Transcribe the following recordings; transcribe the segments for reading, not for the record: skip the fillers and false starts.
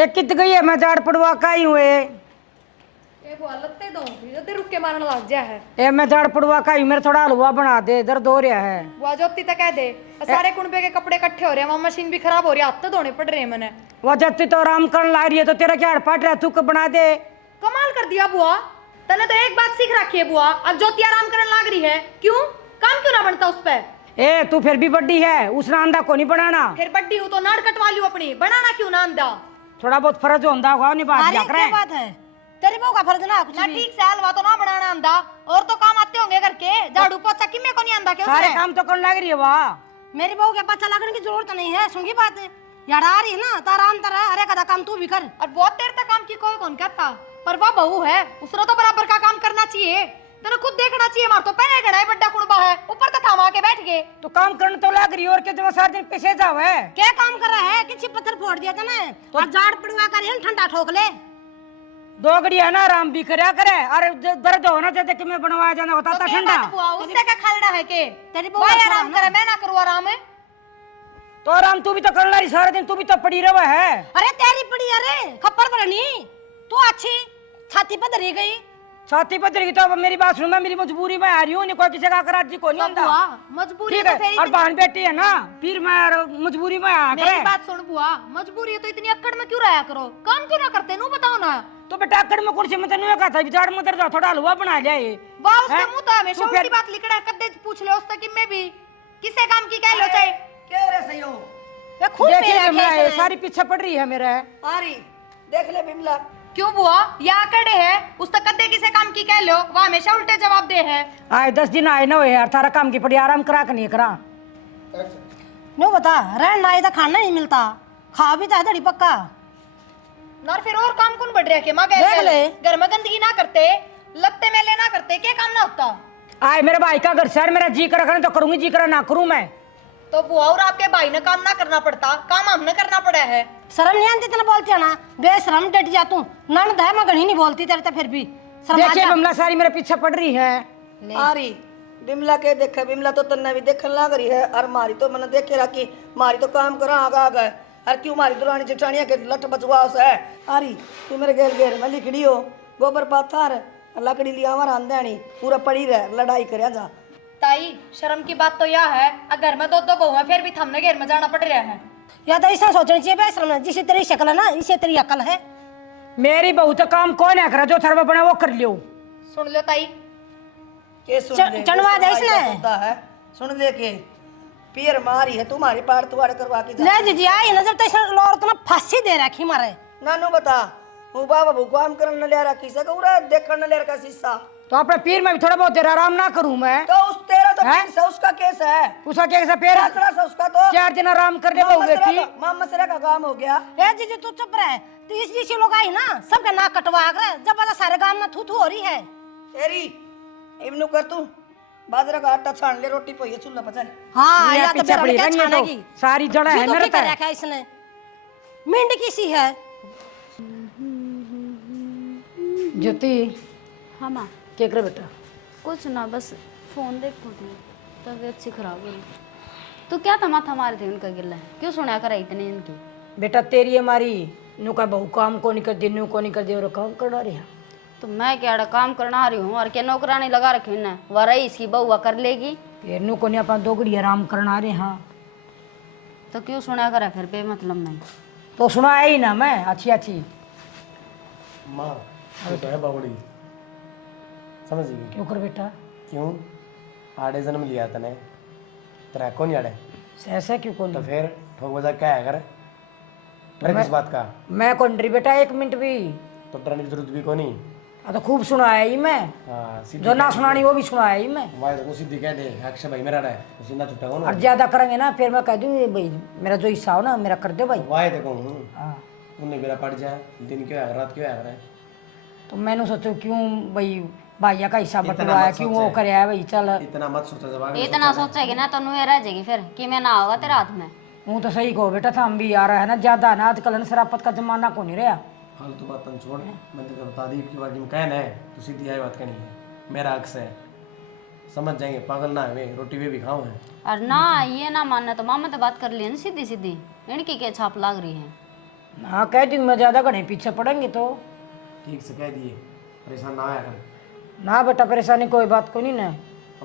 एक कित गई है मैं झाड़ पड़वा का ही हुए ए बुआ लत्ते दो जल्दी रुक के मारने लग गया है। ए मैं झाड़ पड़वा का ही मेरा थोड़ा हलवा बना दे दर्द हो रहा है। बुआ जोती तक कह दे सारे कुंबे के कपड़े इकट्ठे हो रहे हैं वहां मशीन भी खराब हो रही है हाथ तो धोने पड़ रहे हैं मैंने। वो जब तो आराम करने ला रही है तो तेरा क्या हड़पट रहा तू बना दे। कमाल कर दिया बुआ तने तो एक बात सीख रखी है बुआ अब ज्योति आराम करने लग रही है क्यों काम क्यों ना बनता उस पे। ए तू फिर भी बड्डी है उसने अंधा को नहीं बनाना। फिर बड्डी हूं तो नाड़ कटवा लियो अपनी बनाना क्यों ना अंधा। थोड़ा बहुत फर्ज होता होगा नहीं बात क्या करे। बात है तेरी बहू का फर्ज ना कुछ ना भी। ठीक से हलवा तो ना बनाना आंदा और तो काम आते होंगे करके झाड़ू पोछा किमे को नहीं आंदा क्यों सारे काम तो करने लग रही है वाह। मेरी बहू के बच्चा लगने की जरूरत नहीं है सुन की बात है यार आ रही है ना तो आराम तरह अरे कदा काम तू भी कर। और बहुत देर तक काम की कोई कौन कहता पर वह बहू है उसने तो बराबर का काम करना चाहिए तेरे खुद देखना चाहिए मार तो पहले गड़ा है बड्डा कुड़बा है ऊपर तो थामा के बैठ गए। तो काम करने तो लग रही है और क्या जब सारे दिन पीछे जाओ है क्या काम कर रहा है किसी पत्थर फोड़ दिया था ना और झाड़ पड़वा कर ठंडा ठोक ले। दो घड़ी है ना आराम भी करया करे अरे दर्द होना चाहिए कि मैं बनवाया जाना होता था ठंडा। उससे क्या खालड़ा है के तेरी वो आराम करे मैं ना करूँ आराम है तो आराम तू भी तो करना रही सारे दिन तू भी तो पड़ी रहा है। अरे तेरी पड़ी अरे खप्पर बनी तू अच्छी छाती पर धरी गई छाती पत्थर की तो अब मेरी बात सुन मैं मेरी मजबूरी में आ रही हूँ नहीं कोई किसी का करार जी को नहीं होता मजबूरी ठीक तो है फिर और बहन बेटी है ना फिर मैं मजबूरी में आ मेरी करे। बात सुन बुआ मजबूरी है तो इतनी अक्कड़ में क्यों रहा करो काम क्यों ना करते नू बताओ ना। तो बेटा अकड़ में कुर्सी में तेने कहा था झाड़ में दर्द थोड़ा हलवा बना जाए वाह उसके मुंह तो हमेशा तो फिर- उल्टी बात लिखड़ा है कद्दे पूछ ले उससे कि मैं भी किसे काम की कह लो चाहे क्या रे सही हो ये खून देखिए मेरा बिमला, खेस है। सारी पीछे पड़ रही है मेरा आ रही देख ले बिमला क्यों बुआ या कड़े है उस तक कद्दे किसे काम की कह लो वह हमेशा उल्टे जवाब दे है। आए 10 दिन आए ना हुए यार थारा काम की पड़ी आराम करा के नहीं करा। नो बता रहना ना इधर खाना नहीं मिलता खा भी था धड़ी पक्का ना फिर और काम कौन बढ़ रहा है कि माँ देख ले। घर में गंदगी ना करते लगते मेले ना करते क्या काम ना होता। आए मेरे भाई का घर सर मेरा जी करा करे तो करूंगी जी करा ना करूं मैं तो बुआ और आपके भाई ने काम ना करना पड़ता काम हमने करना पड़ा है। शर्म नहीं आती इतना बोलती है ना बेशरम डट जा तू ननद है मैं घणी नहीं बोलती तेरे तो फिर भी शर्म आ देखिए जा। बिमला सारी मेरे पीछे पड़ रही है। आ रही बिमला के देखे बिमला तो तन्ने भी देखने लग रही है और मारी तो मैंने देखे रखी मारी तो काम करा आगा आगा है और क्यों मारी दुरानी चिठानिया के लठ बचवा है। आ रही तू मेरे घेर घेर में लिखड़ी हो गोबर पाथर लकड़ी लिया हमारा आंदनी पूरा पड़ी रह लड़ाई करे जा। ताई शर्म की बात तो यह है अगर मैं दो बहू है फिर भी थमने घेर में जाना पड़ रहा है। या तो ऐसा सोचना चाहिए बेशरम जिसे तेरी शक्ल है ना इसे तेरी अकल है। मेरी बहू तो काम कौन है करा जो थरवा बना वो कर लियो। सुन लो ताई के सुन ले चढ़वा दे इसने होता है सुन ले के पीर मारी है तुम्हारी पाड़ तुआड़ करवा के ले जीजी आई ना जब तक औरत ने फांसी दे रखी मारे नानू बता हूँ बाबा भू काम करने ले रखी सका देखने ले रखा शीशा तो अपने पीर में भी थोड़ा बहुत देर आराम ना करूं मैं तो उस तेरा तो हैं? केस है उसका केस है उसका क्या कैसा पेड़ दूसरा से उसका तो 4 दिन आराम करने बहू बैठी माँ मसरा का काम हो गया। ए जीजी तू चुप रहे तो इस जैसी लोग आई ना सबके नाक कटवा कर जब बता सारे गांव में थू थू हो रही है। तेरी इमनु कर तू बाजरा का आटा छान ले रोटी पोई चूल्हा पर चल। हाँ मेरा या तो पीछे फिर पड़ी क्या रहेंगे तो छानेगी सारी जड़ा है जो मेरे तो क्या पे। रखा है इसने मिंड किसी है ज्योति हाँ माँ क्या करे बेटा कुछ ना बस फोन देखो थी तबीयत सी खराब हो रही। तो क्या था माथा मारे थे उनका गिल्ला क्यों सुना कर इतने इनकी। बेटा तेरी हमारी नु का बहू काम को नहीं कर दी नु को नहीं कर दी और काम करना रही है। तो मैं क्या काम करना रही हूँ और क्या नौकरानी लगा रखी ना वह रही इसकी बहुआ कर लेगी। फिर नु को नहीं अपन 2 घड़ी आराम करना रहे हाँ तो क्यों सुना कर फिर बेमतलब नहीं। तो सुना ही ना मैं अच्छी अच्छी माँ ये तो है बावड़ी समझ गई क्यों कर बेटा क्यों आड़े जन्म लिया तने तेरा कौन याद है ऐसा क्यों कौन तो फिर ठोक बजा क्या है कर डर किस बात का मैं कौन डरी बेटा 1 मिनट भी तो डरने की जरूरत भी कौन नहीं। तो खूब सुनाया ही मैं हाँ सीधी जो ना सुनानी वो भी सुनाया ही मैं वाह देखो सीधी कह दे अक्षय भाई मेरा है तो सीधा छुट्टा कौन और ज्यादा करेंगे ना फिर मैं कह दूँ भाई मेरा जो हिस्सा हो ना मेरा कर दे भाई। वाह देखो हूँ हाँ उन्हें मेरा पड़ जाए दिन क्यों है रात क्यों है तो मैंने सोचो क्यों भाई भाइया का हिस्सा इतना बटवाया मत क्यों सोचे। वो करे भाई चल इतना मत सोचा जवाब इतना सोचेगी ना तो नुए रह जाएगी फिर कि मैं ना होगा तेरे हाथ में। हूँ तो सही कहो बेटा था हम भी आ रहा है ना ज्यादा ना आजकल ना शराफत का जमाना को नहीं रहा। फालतू बात छोड़ मैं तो बता दी की बात कहना है तो सीधी आई बात कहनी है मेरा अक्स है समझ जाएंगे पागल ना है रोटी वे भी खाऊं है और ना ये ना मानना तो मामा तो बात कर ली ना सीधी सीधी इनकी क्या छाप लाग रही है। हाँ कह दी मैं, ज्यादा घने पीछे पड़ेंगे तो। ठीक से कह दिए, परेशान ना आया कर। ना बेटा परेशानी कोई बात को नहीं ना,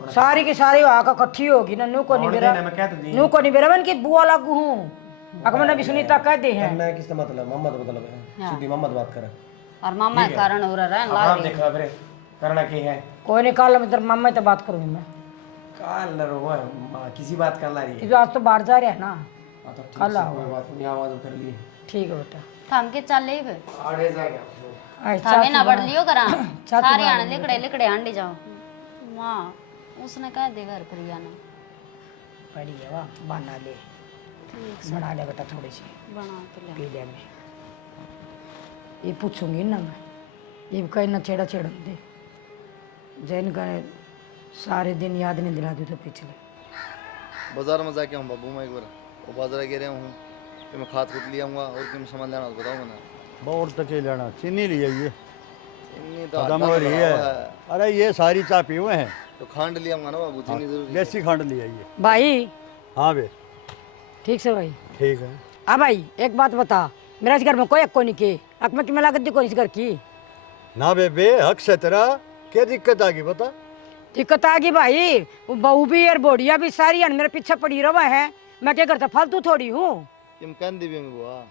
सारी की सारी वहाँ का इकट्ठी होगी ना। नू को नहीं और बेरा, देना, मैं कह तो दी। नू को नहीं बेरा, मन की बुआ लागू हूँ। अगर मैंने भी सुनीता कह दे है। करना है किसका मतलब, मोहम्मद मतलब है, सीधी मोहम्मद बात करे। और मामा के कारण हो रहा है अब आप देखा फिर करना क्या है। कोई नहीं, कल मैं तेरे मामा से बात करूंगी मैं। काल न रो किसी बात कर ला रही है। इस आज तो बाहर जा रहा है ना। हाँ तो ठीक कल से आओ। कोई बात नहीं, आवाज कर लिए। ठीक है बेटा। थम के चल ले बे, आड़े जाएगा। आई थामे ना बढ़ लियो करा चाची सारे आने लिकड़े लिकड़े आंडी जाओ। माँ उसने कह दे घर पर जाना। पड़ी है वाह, बना ले, बना ले बेटा, थोड़ी सी बना तो ले। पी लेंगे। ये पूछूंगी ना मैं, ये कहीं ना छेड़ा छेड़ दे, जैन का सारे दिन याद नहीं दिला दी तो पिछले। बाजार में जाके आऊँ बाबू मैं एक बार, वो बाजार गिरे हूँ कि मैं खाद खुद लिया और कि मैं सामान लेना बताओ मैंने। बहुत तक लेना चीनी ले आइए, चीनी तो खत्म आटा हो रही लगा हुआ है। अरे ये सारी चाय पी हुए हैं, तो खांड लिया ना बाबू, चीनी जरूरी है। देसी खंड ले आइए। भाई हाँ बे ठीक से भाई। ठीक है। हाँ भाई एक बात बता, मेरा इस घर में कोई हक को नहीं के, हक में कि मैं लागत दी कोई इस घर की। ना बे हक से तेरा क्या दिक्कत आ गई बता। दिक्कत आ गई भाई, वो बहू भी और बोड़िया भी सारी है मेरे पीछे पड़ी रहा है। मैं क्या करता, फालतू थोड़ी हूँ कि मैं कहन दी भी मैं बुआ।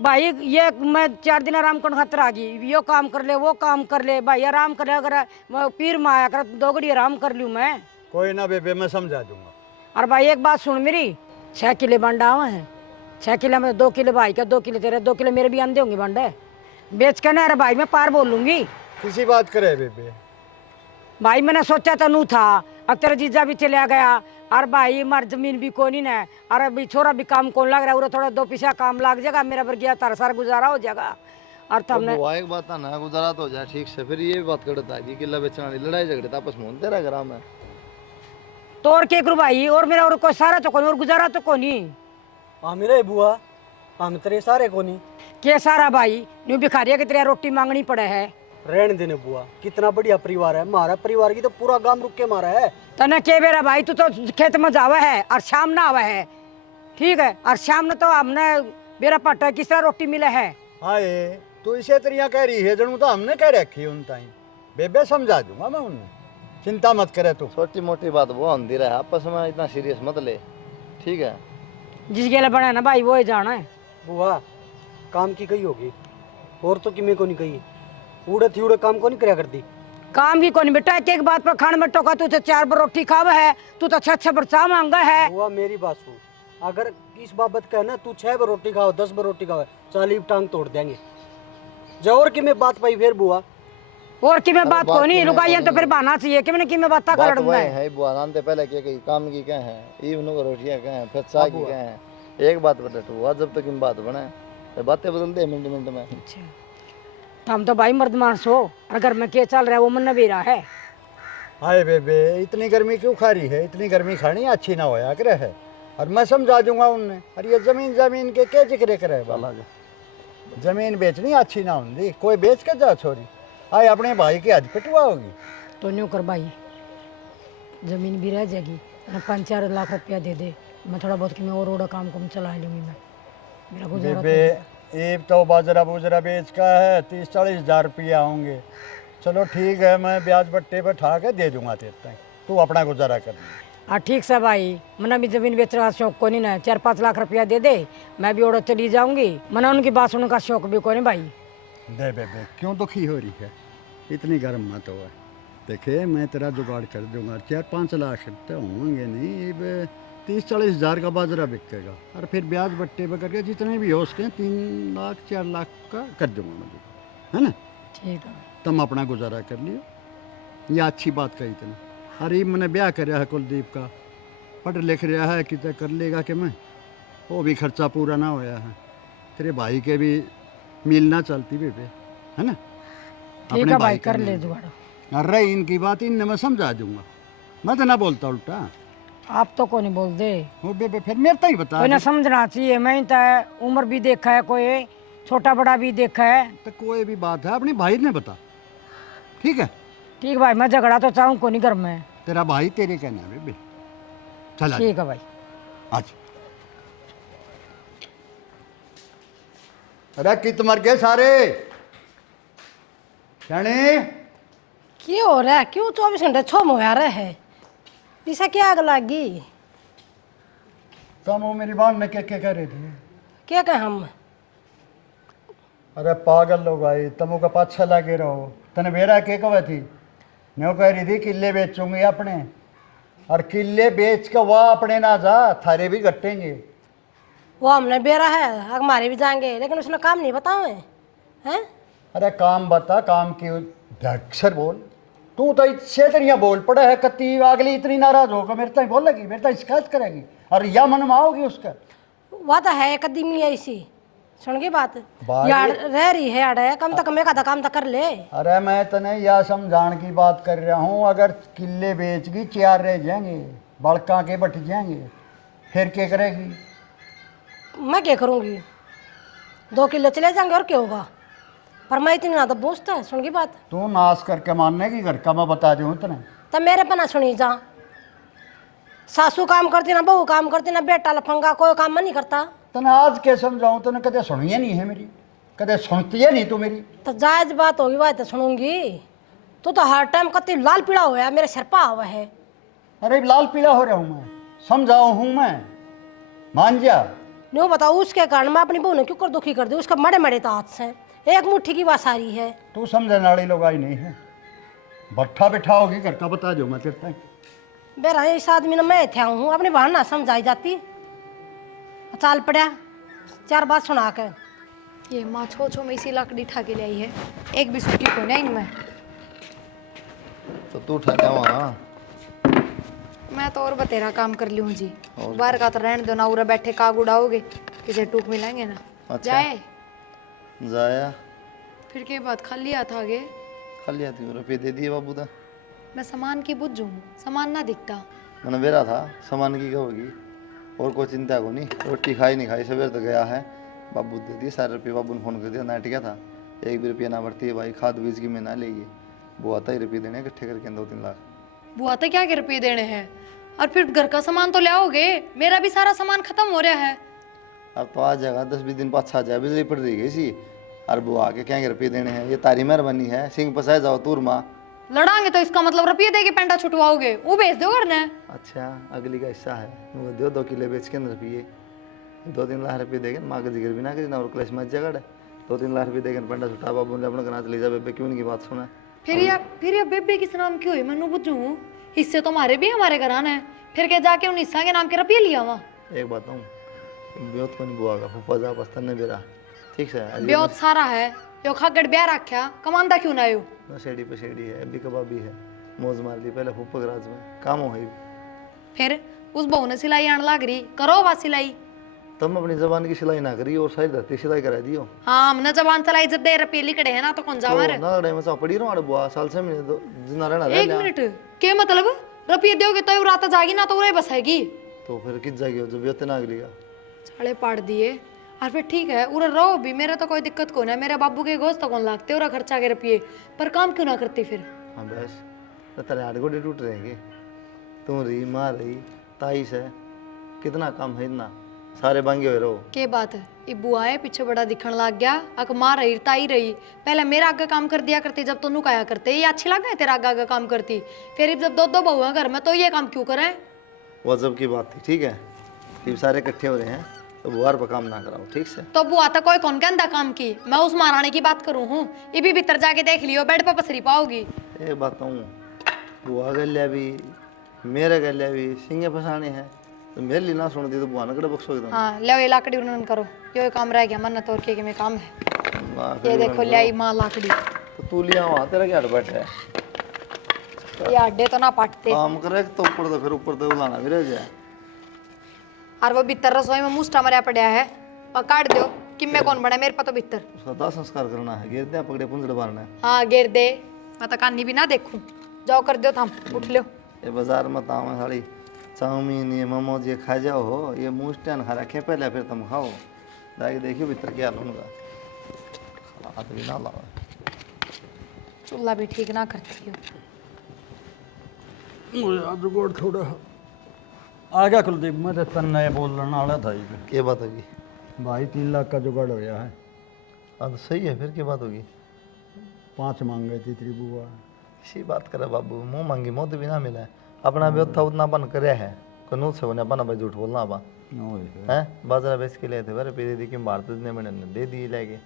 भाई। ये मैं 4 दिन आराम करने खातर आ गई, यो काम कर ले वो काम कर ले भाई, आराम कर ले। अगर मैं पीर में आया कर 2 घड़ी आराम कर लूँ मैं। कोई ना बे मैं समझा दूंगा। और भाई एक बात सुन मेरी, 6 किले बांडा हुआ है, 6 किले में 2 किले भाई का, 2 किले तेरे, 2 किले मेरे भी आंधे होंगे बांडे बेच के ना। अरे भाई मैं पार बोल लूंगी किसी बात करे बे भाई। मैंने सोचा तो नू था, अब तेरा जीजा भी चला गया और भाई हमारी जमीन भी कोनी ना, और अभी छोरा भी काम कौन लग रहा है, थोड़ा 2 पैसा काम लग जाएगा मेरा, पर गया तारा सारा गुजारा हो जाएगा। और तो तुमने बुआ एक बात ना गुजारा तो हो जाए ठीक से, फिर ये भी बात करता है कि किला बेचने वाली लड़ाई झगड़े तो आपस में होते रहा ग्राम में। तो और के करूँ भाई, और मेरा और कोई सारा तो कोनी और गुजारा तो कोनी। हाँ मेरे बुआ, हम तेरे सारे को नहीं के सारा भाई न्यू भिखारिया की तरह रोटी मांगनी पड़े है। रहने देने बुआ, कितना बढ़िया परिवार है हमारा, परिवार की तो पूरा गांव रुक के मारा है। तने के बेरा भाई, तू तो खेत में जावा है और शाम ना आवा है, ठीक है। और शाम ने तो हमने बेरा पट्टा किस तरह रोटी मिले है। आए तू इसे तरिया कह रही है जनू तो हमने कह रखी उन ताई बेबे समझा दूंगा मैं उन्हें, चिंता मत करे तू। छोटी मोटी बात वो होती रहे, आपस में इतना सीरियस मत ले, ठीक है। जिस गेला बना है ना भाई वो ही जाना है। बुआ काम की कही होगी और तो कि को नहीं कही, उड़े थी उड़े काम को नहीं कराया करती। काम की कौन बेटा, एक बात पर खाने में टोका, तू तो 4 बार रोटी खावा है, तू तो 6 बार चाह मांगा है। बुआ मेरी बात सुन, अगर इस बाबत का है ना तू 6 बार रोटी खाओ 10 बार रोटी खाओ, 40 टांग तोड़ देंगे। जो और की मैं बात पाई फिर बुआ, और कि मैं बात को नहीं रुकाइए तो फिर बहाना चाहिए कि मैंने कि मैं बात बात कर वही है बुआ, नानते पहले क्या कही काम की क्या है, इवनों को रोटियां क्या है, फिर चाय की क्या है। एक बात बता तू हुआ, जब तक इन बात बने तो बातें बदलते हैं मिनट मिनट में। अच्छा हम तो भाई मर्द मानस हो, अगर मैं क्या चल रहा है वो मन भी रहा है। हाय बेबे इतनी गर्मी क्यों खा रही है, इतनी गर्मी खानी अच्छी ना होया करे है, और मैं समझा दूंगा उनने। और ये जमीन के क्या जिक्र करे बाला, जमीन बेचनी अच्छी ना होती, कोई बेच के जा छोरी, आए अपने भाई की आज पिटवा होगी तो न्यू कर भाई, जमीन भी रह जाएगी, 5-4 लाख रुपया दे दे, मैं थोड़ा बहुत कि मैं और काम को चला लूँगी मैं, मेरा गुजारा बेबे। एक तो बाजरा बुजरा बेच का है 30-40 हज़ार रुपया होंगे। चलो ठीक है मैं ब्याज बट्टे पर ठा के दे दूंगा तेरे, तू अपना गुजारा कर। हाँ ठीक से भाई, मना भी जमीन बेचने का शौक को नहीं ना, 4-5 लाख रुपया दे दे, मैं भी ओढ़ चली जाऊंगी, मना उनकी बात सुनने का शौक भी को नहीं भाई। दे बेबे क्यों दुखी हो रही है, इतनी गर्म मत हो। देखे मैं तेरा जुगाड़ कर दूंगा, 4-5 लाख तो होंगे नहीं, 30-40 हज़ार का बाजरा बिकेगा, और फिर ब्याज बट्टे पर करके जितने भी हो उसके 3 लाख 4 लाख का कर दूंगा मैं, है ना। ठीक है तुम अपना गुजारा कर लियो, ये अच्छी बात कही तुमने। अरे मैंने ब्याह कराया है कुलदीप का, पढ़ लिख रहा है कि कर लेगा कि मैं, वो भी खर्चा पूरा ना होया है, तेरे भाई के भी मिलना चलती बेबे, है ना। ठीक है भाई कर ले जुगाड़। अरे इनकी बात इनने मैं समझा दूंगा, मैं तो ना बोलता उल्टा। आप तो को नहीं बोल दे वो बेबे फिर मेरे तो ही बता कोई ना समझना चाहिए, मैं तो उम्र भी देखा है, कोई छोटा बड़ा भी देखा है। तो कोई भी बात है अपने भाई ने बता, ठीक है। ठीक भाई मैं झगड़ा तो चाहूँ को नहीं घर में, तेरा भाई तेरे कहना है बेबे, चला ठीक है भाई। आज अरे कित मर गए सारे जाने क्यों हो रहा है? क्यों 24 घंटे छो मोया रहे है? इसे क्या आग लगी? तुम वो मेरी बात में क्या कह रहे थे? क्या कहें हम? अरे पागल लोग आए तुमको का पाछा लगे रहो। तने बेरा के कह थी न्यो कह रही थी किले बेचूंगी अपने, और किले बेच के वह अपने ना जा थारे भी कटेंगे। वो हमने बेरा है, हमारे भी जाएंगे, लेकिन उसने काम नहीं बताओ हैं? अरे काम बता, काम की अक्षर बोल। तू तो इससे तरिया बोल पड़ा है, कत्ती अगली इतनी नाराज होकर मेरे तक बोल लगी, मेरे तक शिकायत करेगी और या मन में आओगी उसका। वह तो है एक आदमी ऐसी, सुन की बात बात यार रह रही है यार, कम तक मैं का काम तो कर ले। अरे मैं तने यह समझाने की बात कर रहा हूँ, अगर किले बेच गई 4 रह जाएंगे, बड़का के बट जाएंगे, फिर क्या करेगी? मैं क्या करूँगी? 2 किले चले जाएंगे और क्या होगा? पर मैं इतनी ना तो बोझता है, सुन की बात। तू नाश करके मानने की घर का मैं बता दूँ इतने। तब मेरे पर ना सुनी जा, सासू काम करती ना बहू काम करती ना बेटा लफंगा, कोई काम मैं नहीं करता। तने आज क्या समझाऊँ? तने कदे सुनी नहीं है मेरी, कदे सुनती है नहीं तू मेरी। तो जायज बात होगी, बात तो सुनूंगी। तो हर टाइम कति लाल पीला हुआ है, मेरे सिर पर हुआ है। अरे लाल पीला हो रहा हूँ मैं, समझाऊ हूँ मैं, मान जा। न्यू बताओ उसके कारण मैं अपनी बहू ने क्यों कर दुखी कर दी? उसका मड़े मड़े तो हाथ से एक मुट्ठी की बात सारी है। तू समझने वाली लोग आई नहीं है, भट्ठा बैठा होगी घर का बता दो मैं तेरे तक। बेरा इस आदमी ने मैं थे हूँ, अपनी बहन ना समझाई जाती, चाल पड़ा 4 बात सुना के। ये माँ छो छो में इसी लकड़ी उठा के ले आई है, एक भी सूखी को नहीं इनमें। तो तू उठा क्या वहाँ? मैं तो और बतेरा काम कर लूँ जी, बाहर का तो रहने दो ना, उरा बैठे काग उड़ाओगे, किसे टूक मिलाएंगे ना। अच्छा। जाए जाया फिर के बाद खाली हाथ आगे। खाली आती रुपये दे दिए बाबू दा। मैं सामान की बुझ हूँ, सामान ना दिखता। मैंने बेरा था सामान की होगी, और कोई चिंता को नहीं। रोटी खाई नहीं खाई सवेर तो गया है, बाबू दे दिए सारे रुपये। बाबू ने फ़ोन कर दिया, नाट क्या था, 1 भी रुपया ना बढ़ती है भाई, खाद बीज की मैं ना लेगी। वो आता ही रुपये देने इकट्ठे करके 2-3 लाख। बुआ तो क्या के रुपये देने हैं, और फिर घर का सामान तो ले आओगे? मेरा भी सारा सामान खत्म हो रहा है। अब तो आ जाएगा 10-20 दिन पाँच 6 बिजली पड़ रही गई सी, और वो आके क्या रुपये देने हैं? ये तारी मेहरबानी है, सिंह पसाए जाओ तूर माँ। लड़ांगे तो इसका मतलब रुपये दे के पेंटा छुटवाओगे, वो बेच दो करना। अच्छा अगली का हिस्सा है, वो दो 2 किले बेच के रुपये 2-3 लाख रुपये देंगे। माँ का जिक्र भी ना करी ना, और क्लेश मच जगह 2-3 लाख रुपये देंगे पेंटा छुटा। बाबू ने अपना कना चली जा बेबे, क्यों नहीं की बात सुना? फिर ये बेबे किस नाम की हुई? मनु बुझू हिस्से तो हमारे भी हमारे घरान है, फिर के जाके उन हिस्सा के नाम के रुपये लिया वहाँ। एक बात हूँ, ब्योत को नहीं बुआ का फूफा जा पस्तन ने बेरा ठीक से ब्योत सारा है, यो खागड़ ब्याह रखा, कमांदा क्यों ना आयो? नशेड़ी पशेड़ी है, अभी कबाबी है, मौज मार ली पहले फूफा के राज में, काम हो गई। फिर उस बहू ने सिलाई आने लग रही, करो बात सिलाई। तुम अपनी जबान की सिलाई ना करी और सारी धरती सिलाई करा दियो। हाँ हमने जबान चलाई, जब दे रुपये लिखड़े है ना तो कौन जावा रे? ना लड़ाई में पड़ी रहो बुआ, साल से महीने तो जिंदा रहना 1 मिनट के मतलब? रुपये दोगे तो रात जाएगी ना, तो उरे बसाएगी। तो फिर किस जाएगी जब ब्योत ना अगली का छाड़े पाड़ दिए। और फिर ठीक है उरे रहो भी, मेरे तो कोई दिक्कत को ना, मेरे बाबू के गोश्त तो कौन लागते और खर्चा के रुपये, पर काम क्यों ना करती फिर? हाँ बस तो तेरे हाथ गोडे टूट रहेंगे। तुम रही माँ रही ताई से कितना काम है, इतना सारे बांगे हुए रहो। के बात है, ये बुआए पीछे बड़ा दिखण लग गया, अक माँ रही ताई रही, पहले मेरा आगे काम कर दिया करती जब तो काया करते, ये अच्छी लग गई तेरा आगे आगे काम करती, फिर जब 2-2 बहू है घर में तो ये काम क्यों करें? वो जब की बात थी ठीक है, ये सारे इकट्ठे हो रहे हैं तो बुआर पर काम ना कराओ ठीक से। तो बुआ तो कोई कौन कहता काम की, मैं उस महारानी की बात करूँ हूँ, ये भी भीतर जाके देख लियो, बेड पर पसरी पाओगी। एक बात हूँ, बुआ गलिया भी मेरे गलिया भी सिंगे फसाने हैं, तो मेरे लिए ना सुन दी तो बुआ नकड़े बख्शो एकदम। हाँ ले ये लाकड़ी उन्होंने करो, यो काम रह गया मन तोड़ के में काम है। ये देखो ले आई माँ लाकड़ी, तो तू लिया वहाँ तेरा क्या बैठ है? ये अड्डे तो ना पाटते, काम करे तो ऊपर तो फिर ऊपर तो उलाना भी रह जाए। और वो भीतर रसोई में मुस्टा मरिया पड़ा है, और काट दो कि मैं कौन बड़ा, मेरे पास तो भीतर। उसका दाह संस्कार करना है, गिर दे पकड़े पुंजड़ मारना है। हाँ गिर दे, मैं तो कानी भी ना देखूं, जाओ कर दो थाम, उठ लो। ये बाजार में ताव साड़ी चाउमीन ये मोमोज ये खा जाओ हो, ये मुँह स्टैंड खा रखे पहले फिर तुम खाओ, जाके देखियो भीतर क्या लूँगा, हाथ भी ना लाओ। चूल्हा भी ठीक ना करती हो। मुझे आज गोड़ थोड़ा आ गया कुलदीप, मैं तो तन्ने बोलने वाला था ये। क्या बात होगी? भाई 3 लाख का जुगाड़ हो गया है। हाँ तो सही है, फिर क्या बात होगी? 5 मांग गई थी तेरी बुआ। इसी बात करे बाबू, मुँह मांगी मौत भी ना मिले। अपना भी था उतना अपन करे है, कानून से होने अपन भाई झूठ बोलना अपन है। बाजरा बेच के लिए थे मेरे पे दी कि भारत ने मैंने दे दी लेके,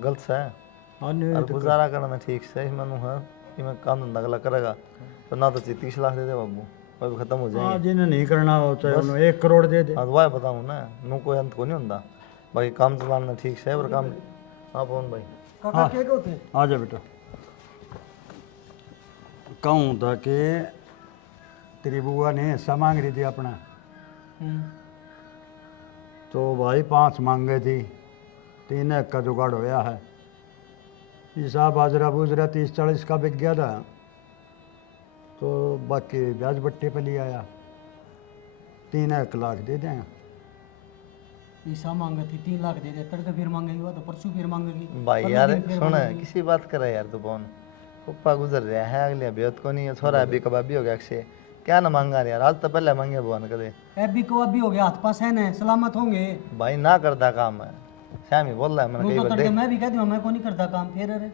गलत है। और गुजारा करना ठीक से मनु है कि मैं काम धंधा गला करेगा तो ना तो 30 लाख दे दे बाबू, वो भी खत्म हो जाएंगे। जिन्हें नहीं करना हो चाहे उन्हें 1 करोड़ दे दे। हाँ वाह बताऊँ ना, नू कोई अंत को नहीं होता, बाकी काम चलाना ठीक से पर काम। हाँ पवन भाई काका क्या कहते हैं? आ जा बेटा। कहूँ था कि तेरी बुआ ने हिस्सा मांग रही थी अपना, तो भाई 5 मांग गई थी, 3 एक का जुगाड़ होया है। हिसाब बाजरा बूजरा 30-40 का बिक गया था, तो बाकी ब्याज बट्टे पे ले आया, 3 लाख दे दें। पैसा मांगे थी 3 लाख दे दे, तड़के फिर मांगेगी वो तो परसों फिर मांगेगी भाई 15 यार दिन फिर सुन, मांगेगी। किसी बात करे यार तू पवन, पप्पा गुजर रहा है अगले बेहद को नहीं है, छोरा अभी कबाबी हो गया अक्षय, क्या ना मांगा यार, आज तो पहले मांगे भगवान कदे। अभी को अभी हो गया, हाथ पास है ना, सलामत होंगे। भाई ना करता काम है, श्यामी बोल रहा है मैंने कई तो बार तड़के देख, मैं भी कह दूँ मैं को नहीं करता काम, फिर अरे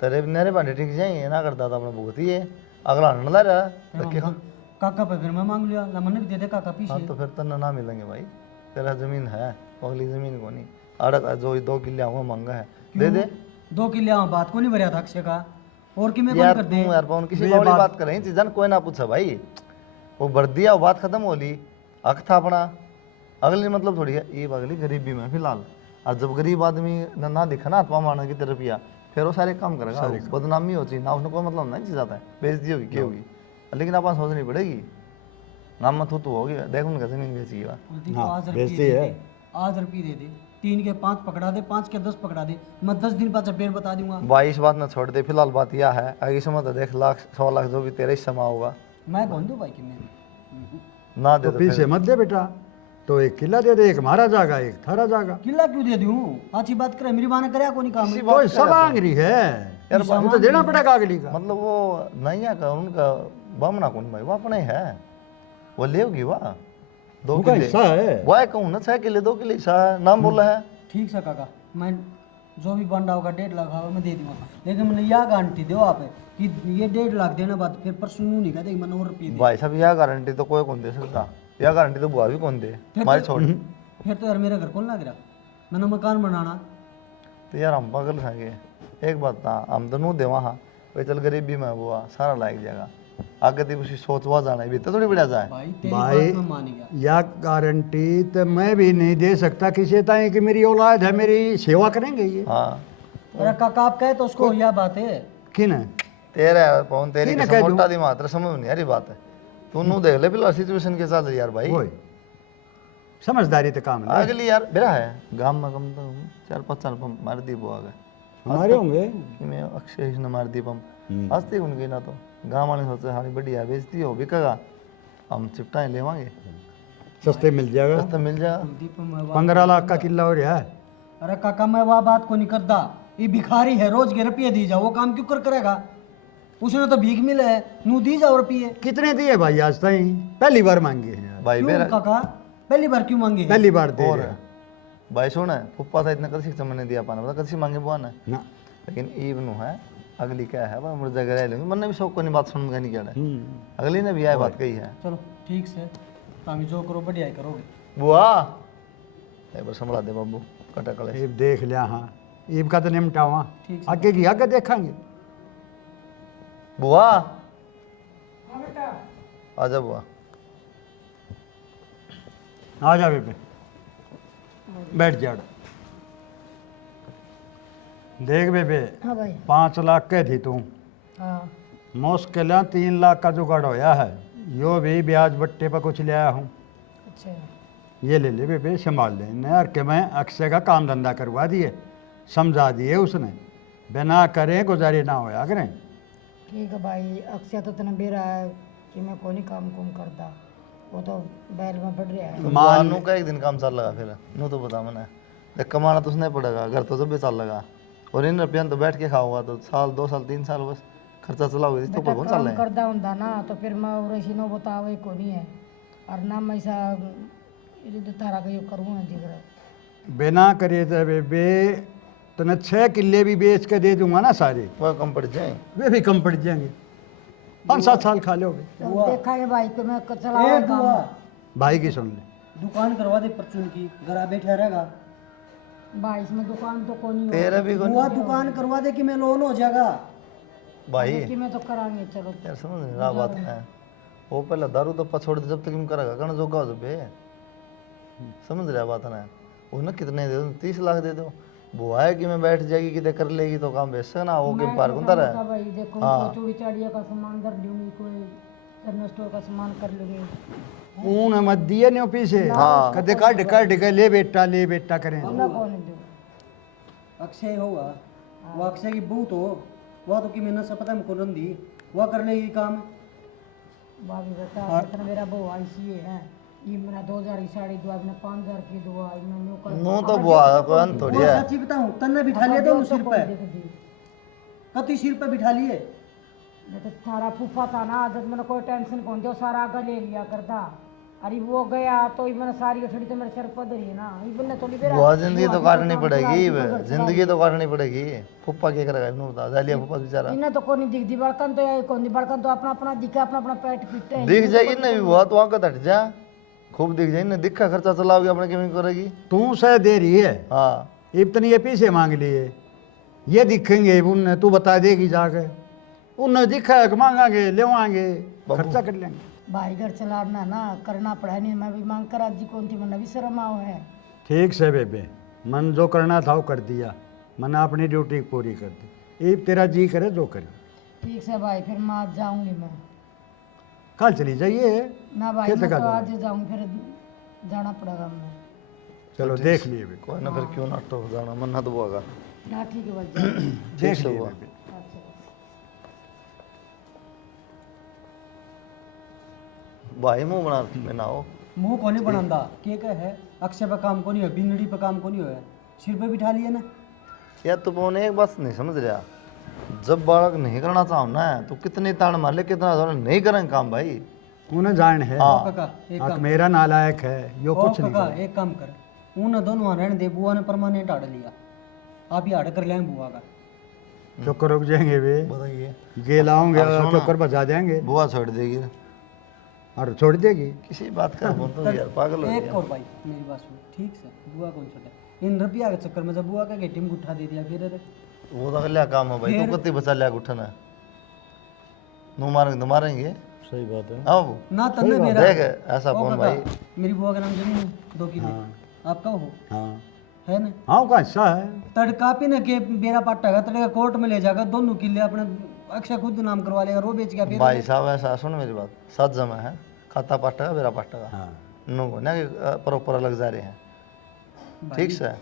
तेरे मेरे भांडे ठीक जाएंगे, ना करता था अपना भुगती है, अगला नंदा रहा रखे खा। काका पे फिर मैं मांग लिया, मैंने भी दे दे काका हाँ पीछे। तो फिर तो ना मिलेंगे भाई, तेरा जमीन है, अगली जमीन को नहीं, अड़क जो 2 किले हुआ मांगा है दे दे। 2 किले बात को नहीं भरया था अक्षय का, और कि मैं यार कर तू दे। यार पवन किसी बड़ी बात कर रही चीज़ कोई ना पूछा भाई, वो भर दिया वो बात खत्म हो ली, हक था अपना, अगली मतलब थोड़ी है ये अगली गरीबी में फिलहाल। और जब गरीब आदमी ना दिखा ना आत्मा मारने की तरफ या फिर वो सारे काम करेगा, बदनामी हो चाहिए ना, उसने कोई मतलब नहीं चीज आता है, बेइज्जती होगी क्या होगी, लेकिन अपन सोचनी पड़ेगी नाम मत तो होगी, देख उनका जमीन बेची हुआ। बोलती तो आज रुपये दे दे, आज रुपये दे दे, 3 के 5 पकड़ा दे, 5 के 10 पकड़ा दे, मैं 10 दिन बाद फिर बता दूंगा। भाई इस बात में छोड़ दे, फिलहाल बात यह है आगे समय तो देख 1,00,000 100 लाख जो भी तेरे ही समा होगा मैं कौन दूं भाई कि मैं ना दे तो तो पीछे मत दे बेटा, तो 1 किला दे दे, 1 हमारा जागा 1 थारा जागा। किला क्यों दे दूं? अच्छी बात करे, मेरी माँ ने कराया को नहीं काम। कोई सब मांग रही है यार, वो तो देना पड़ेगा अगली का। मतलब वो नैया का उनका बामना कौन भाई, वो अपना ही है, वो लेगी वाह 2 उनका किले हिस्सा है। वाह कहूँ ना 6 किले 2 किले हिस्सा है, नाम बोला है। ठीक से काका, मैं जो भी बंडा होगा 1.5 लाख होगा मैं दे दूंगा, लेकिन मैंने यह गारंटी दो आप कि ये 1.5 लाख देने बाद फिर परसों नहीं कहते मैंने और रुपये दे। भाई साहब यह गारंटी तो कोई कौन दे सकता, यह गारंटी तो बुआ भी कौन दे, हमारी छोड़। फिर तो यार मेरा घर कौन लग रहा, मैंने मकान बनाना। तो यार हम पागल खाएंगे, एक बात था हम तो नू दे वहाँ भाई, चल गरीबी में बुआ सारा लायक जाएगा, आगे तो उसकी सोच हुआ जाना है, भीतर थोड़ी बढ़िया जाए। भाई तेरी भाई बात मैं मान गया। या गारंटी तो मैं भी नहीं दे सकता किसी ताई कि मेरी औलाद है, मेरी सेवा करेंगे ये। हाँ अरे काका आप कहे तो उसको यह बात है किन है तेरा पवन तेरी ठीक है, कसम कह दूं। मोटा दिमाग तेरा समझ में नहीं आ रही बात है, तू नू देख ले फिलहाल सिचुएशन के साथ यार भाई, वही समझदारी तो काम है। अगली यार मेरा है गांव में कम तो 4-5 साल पंप मार दी बुआ गए, हमारे होंगे कि मैं अक्षय ने मार दी पंप, आज तक उनकी ना तो गाँव वाले सोचे हाँ बढ़िया बेचती हो बिकेगा, हम चिपटाएं लेवांगे सस्ते मिल जाएगा, सस्ता मिल जाएगा। दीप में 15 लाख का किला हो रहा है। अरे काका मैं वह बात को नहीं करता, ये भिखारी है, रोज के रुपये दी जाओ, वो काम क्यों कर करेगा, उसने तो भीख मिले है, नू दी जाओ रुपये। कितने दिए भाई आज तक? पहली बार मांगे हैं यार। भाई क्यों मेरा काका पहली बार क्यों मांगे? पहली बार दे और रहे हैं। भाई सुन फुप्पा था इतना कसी समझ नहीं दिया पाना, पता कसी मांगे बुआ ने, ना लेकिन ईब नु है अगली क्या है भाई मुझे जगह रह लेंगे, मैंने भी शौक को नहीं बात सुनने का नहीं क्या, अगली ने भी यह बात कही है। चलो ठीक से, तामी जो करो बढ़िया ही करोगे। बुआ एक बार संभला दे बाबू कटा कले ईब देख लिया, हाँ ईब का तो निपटावा, ठीक आगे की आगे देखेंगे। बुआ आजा बुआ, आ जा बेटे बैठ जा। देख बेबे हाँ भाई 5 लाख के थी तू, हाँ मुश्किल 3 लाख का जुगाड़ होया है, यो भी ब्याज बट्टे पर कुछ ले आया हूँ, अच्छा ये ले ले बेबे संभाल ले यार के मैं अक्षय का काम धंधा करवा दिए, समझा दिए उसने, बिना करें गुजारे ना होया करें। ठीक है भाई, अक्षय तो इतना बेरा है कि मैं कोई नहीं काम कुम करता, वो तो बैल में बढ़ रहा है। बुआ नु का एक दिन काम चल लगा, फिर नु तो बता मैंने देख कमाना तो उसने पड़ेगा, घर तो जब भी चल लगा, और इन रुपया तो बैठ के खाऊंगा तो साल 2 साल 3 साल बस खर्चा चलाओगे तो बेटा कौन चल काम रहा है। करता हूँ ना तो फिर मैं उसी नो बतावे को नहीं है, और ना मैं ऐसा तो तारा का यो करूँगा जिगर बिना करे तो बेबे तने 6 किले भी बेच के दे दूंगा ना सारे, वह कम पड़ जाए। वे भी कम पड़ जाएंगे, 5-7 साल खा लोगे। देखा है भाई को मैं ए चला बुआ, भाई की सुन ले। दुकान करवा दे परचून की, घर आ बैठा रहेगा। भाई इसमें दुकान तो कौन ही तेरा भी कोई बुआ दुकान करवा दे कि मैं लोन हो जाएगा। भाई कि मैं तो करांगे चलो। यार समझ नहीं रहा बात है, वो पहले दारू दप्पा छोड़ दे, जब तक हम करेगा कण जोगा हो जबे। समझ रहा बात ना, वो ना कितने दे दो, 30 लाख दे दो, वो है कि मैं बैठ जाएगी कि कर लेगी तो काम बेच ना वो के पार कुंता रहा। भाई देखो कोई चूड़ी चाड़िया का सामान कर लूंगी, कोई जनरल स्टोर का सामान कर लूंगी। ऊन मत दिए नहीं पीछे, कदे काट काट के ले बेटा करें। मैं कौन दूं? अक्षय होगा, वो अक्षय की बहू तो वह तो कि मैंने से पता है मुझको रंदी, वह कर लेगी काम। भाभी बता इतना मेरा बहू ऐसी है, ये मेरा 2000 की साड़ी दुआ, मैंने 5000 की दुआ, मैंने कर नो तो बुआ कोई अंत थोड़ी वो है। सच्ची बताऊं, तन्ने बिठा लिया दोनों सिर पे, कति सिर पे बिठा लिए। मैं तो थारा फूफा था ना, जब मैंने कोई टेंशन कौन जो सारा आगे ले लिया करता। अरे वो गया तो ये मैंने सारी उठड़ी तो मेरे सर पर धरी है ना, ये बनने थोड़ी बेरा बुआ जिंदगी तो काटनी पड़ेगी, जिंदगी तो काटनी पड़ेगी। फुप्पा क्या करेगा इन्होंने बता, जालिया फुप्पा बेचारा इन्हें तो कोई नहीं दिखती, बड़कन तो ये कौन दी, बड़कन तो अपना अपना दिखा, अपना अपना पेट पीटते हैं। दिख जाएगी ना भी बुआ, तो आंख हट जा, खूब दिख जाएगी ना, दिखा खर्चा चलाओगे अपने केमिंग करेगी। तू सह दे रही है, हाँ इतनी ये पीछे मांग लिए, ये दिखेंगे उनने, तू बता देगी जाके, उनने दिखा है कि मांगांगे लेवाएंगे, खर्चा कर लेंगे। भाई घर चलाना ना करना पड़ा नहीं, मैं भी मांग कर आज जी कौन थी, मन भी शर्म आओ है। ठीक से बेबे, मन जो करना था वो कर दिया, मैंने अपनी ड्यूटी पूरी कर दी, अब तेरा जी करे जो करे। ठीक से भाई, फिर मैं आज जाऊंगी, मैं कल चली जाइए ना भाई, खेत मैं का तो आज जाना। जाऊंगी, फिर जाना पड़ेगा मैं। चलो देख लिए बेबे, कोई ना, फिर क्यों ना तो जाना मन ना तो बुआ का। ना ठीक है भाई, देख से लिए हुआ। बेबे। भाई मुंह बना मैं ना हो। मुंह को नहीं बनांदा, के है अक्षय पे काम को नहीं है, बिंदड़ी पे काम को नहीं है, सिर पे बिठा लिए ना। यार तू पौने एक बात नहीं समझ रहा, जब बालक नहीं करना चाहो ना तो कितने ताड़ मार ले, कितना जोर नहीं करेंगे काम भाई। उन्हें जान है, हाँ। काका एक हाँ, काम मेरा नालायक है यो, ओ कुछ नहीं काका करेगा। एक काम कर, उन दोनों रहने दे, बुआ ने परमानेंट आड़ लिया, आप ही आड़ कर लें बुआ का। चक्कर रुक जाएंगे वे, बताइए गे लाऊंगे अब सुनो। चक्कर बजा देंगे बुआ छोड़ देगी, और छोड़ देगी। किसी बात का बोल तो यार पागल हो एक गया। और भाई मेरी बात सुन, ठीक से बुआ कौन छोटा, इन रुपया के चक्कर में जब बुआ का गेटी में गुठा दे दिया फिर अरे वो तो लिया काम है भाई, तू कत्ती बचा लिया उठना, नु मारेंगे तो मारेंगे। सही बात है। आओ ना तन्ने मेरा देख ऐसा ओ कौन काका, भाई। मेरी बुआ का नाम जमीन है, 2 किले आपका हो हाँ है ना। हाँ, का हिस्सा है। तड़का पे न के बेरा पाटा का तड़का कोर्ट में ले जाकर दोनों किले अपने अक्षय खुद नाम करवा लेगा, रो बेच गया फिर। भाई साहब ऐसा सुन मेरी बात, 7 जमा है, खाता पाटा का बेरा पाटा का, हाँ नो को ना कि प्रॉपर अलग जा रहे हैं, ठीक से।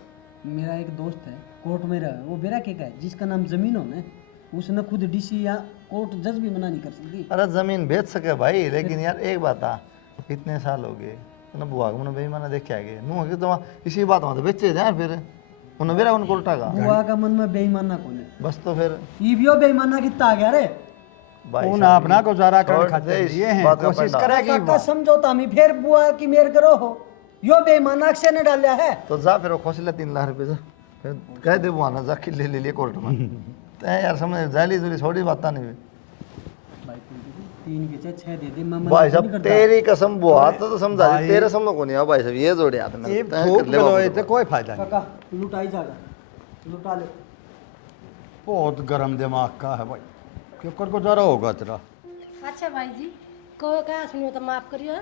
मेरा एक दोस्त है कोर्ट में रहा, वो बेरा के का है, जिसका नाम जमीन हो ना उसने खुद डीसी या कोर्ट जज भी मना नहीं कर सकती। अरे जमीन बेच सके भाई, लेकिन यार एक बात आ, इतने साल हो गए ना बुआ को, बेईमाना देख के आ गए नु कि तुम इसी बात में तो बेचे यार, फिर उन्हें बेरा उनको उल्टा का बुआ का मन में बेईमाना कौन है, बस तो फिर ये भी बेईमाना कितना आ गया रे। भाई उन साहब, अपना गुजारा छोड़ कर खाते दे इस लिए हैं, बात का कोशिश पंडा। करेगी काका समझौता में फिर बुआ की मेर करो हो, यो बेईमाना अक्षय ने डाला है। तो जा फिर वो खोस ले 3 लाख रुपए से, फिर कह दे बुआ ना जा किले ले लिए कोर्ट में। तय यार समझ जाली जुली छोड़ी बात नहीं हुई। भाई 3 के 6 दे दे, मैं मना भाई नहीं साहब करता। तेरी कसम बुआ तो समझा दी, तेरे समझ को नहीं आ भाई साहब, ये जोड़े हाथ में ये तय थूक कर ले लो, बाबू ये तो कोई फायदा नहीं। काका लुटाई जाएगा, लुटा ले। बहुत गर्म दिमाग का है भाई, क्यों कर गुजारा होगा तेरा। अच्छा भाई जी, को क्या सुनियो तो माफ करियो,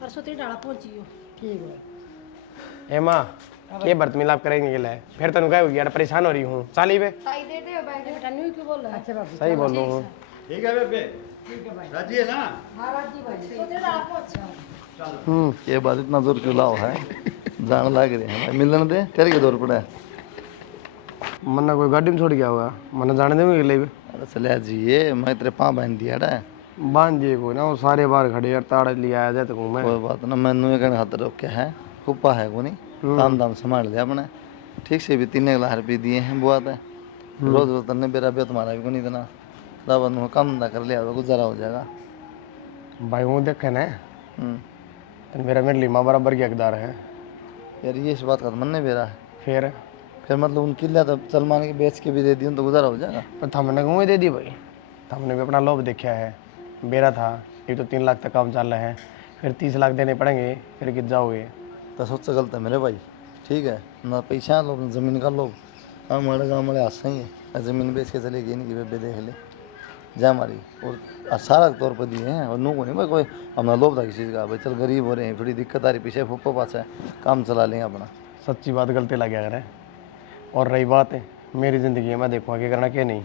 परसों तेरी डाला पहुंचियो। ठीक है। ए माँ, ये बर्त मिलाप करेंगे के लिए फिर तनु क्या हो गया, परेशान हो रही हूँ चाली पे। बेटा न्यू क्यों बोल रहा है? अच्छा बाबू, सही बोल रहा हूँ। ठीक है बेबे, राजी है ना। तो तेरी डाला पहुंच। ये बात इतना जोर क्यों लाओ है, जान लग रहे हैं भाई, मिलने दे तेरे के दौर पड़ा है। मन्ना कोई गाड़ी में छोड़ गया होगा, मन्ना जाने देंगे के लिए अरे चले जी, ये मैं तेरे पाँव बांध दिया है, बांध दिए को ना, वो सारे बाहर खड़े यार, ताड़ा लिया आया जाते मैं। कोई बात ना, मैनू एक हाथ रोक के है, फुप्पा है को नहीं, काम दाम संभाल लिया अपने, ठीक से भी 3 लाख रुपये दिए हैं बुआ ते, रोज रोज तन्ने बेरा बे तुम्हारा भी को नहीं देना, तब अनु काम धंधा कर लिया तो गुजारा हो जाएगा। भाई वो देखे ना, हम्म। तो मेरा मेरे लिए माँ बराबर की हकदार है। यार ये इस बात का तो मन नहीं बेरा है, फिर मतलब उनकी लिया तो सलमान की बेच के भी दे दी तो गुजारा हो जाएगा। पर हमने क्यों दे दी भाई, हमने भी अपना लोभ देखा है। मेरा था ये तो 3 लाख तक काम चल रहा है, फिर 30 लाख देने पड़ेंगे, फिर गिर जाओगे। तो सोच गलत है मेरे भाई, ठीक है ना पैसा लोग ना ज़मीन का लोग। हमारे गाँव वाले हाथ सही है, ज़मीन बेच के चले गए नहीं कि बेबे देख ले जा हमारी, और सारा तौर पर दिए हैं। और नू को नहीं भाई कोई हमारा लोभ था किसी चीज़ का, भाई चल गरीब हो रहे हैं, थोड़ी दिक्कत आ रही, पीछे फूफो पास है, काम चला लेंगे अपना। सच्ची बात गलती लग गया करे। और रही बात है मेरी ज़िंदगी है, मैं देखूँगा क्या करना क्या नहीं।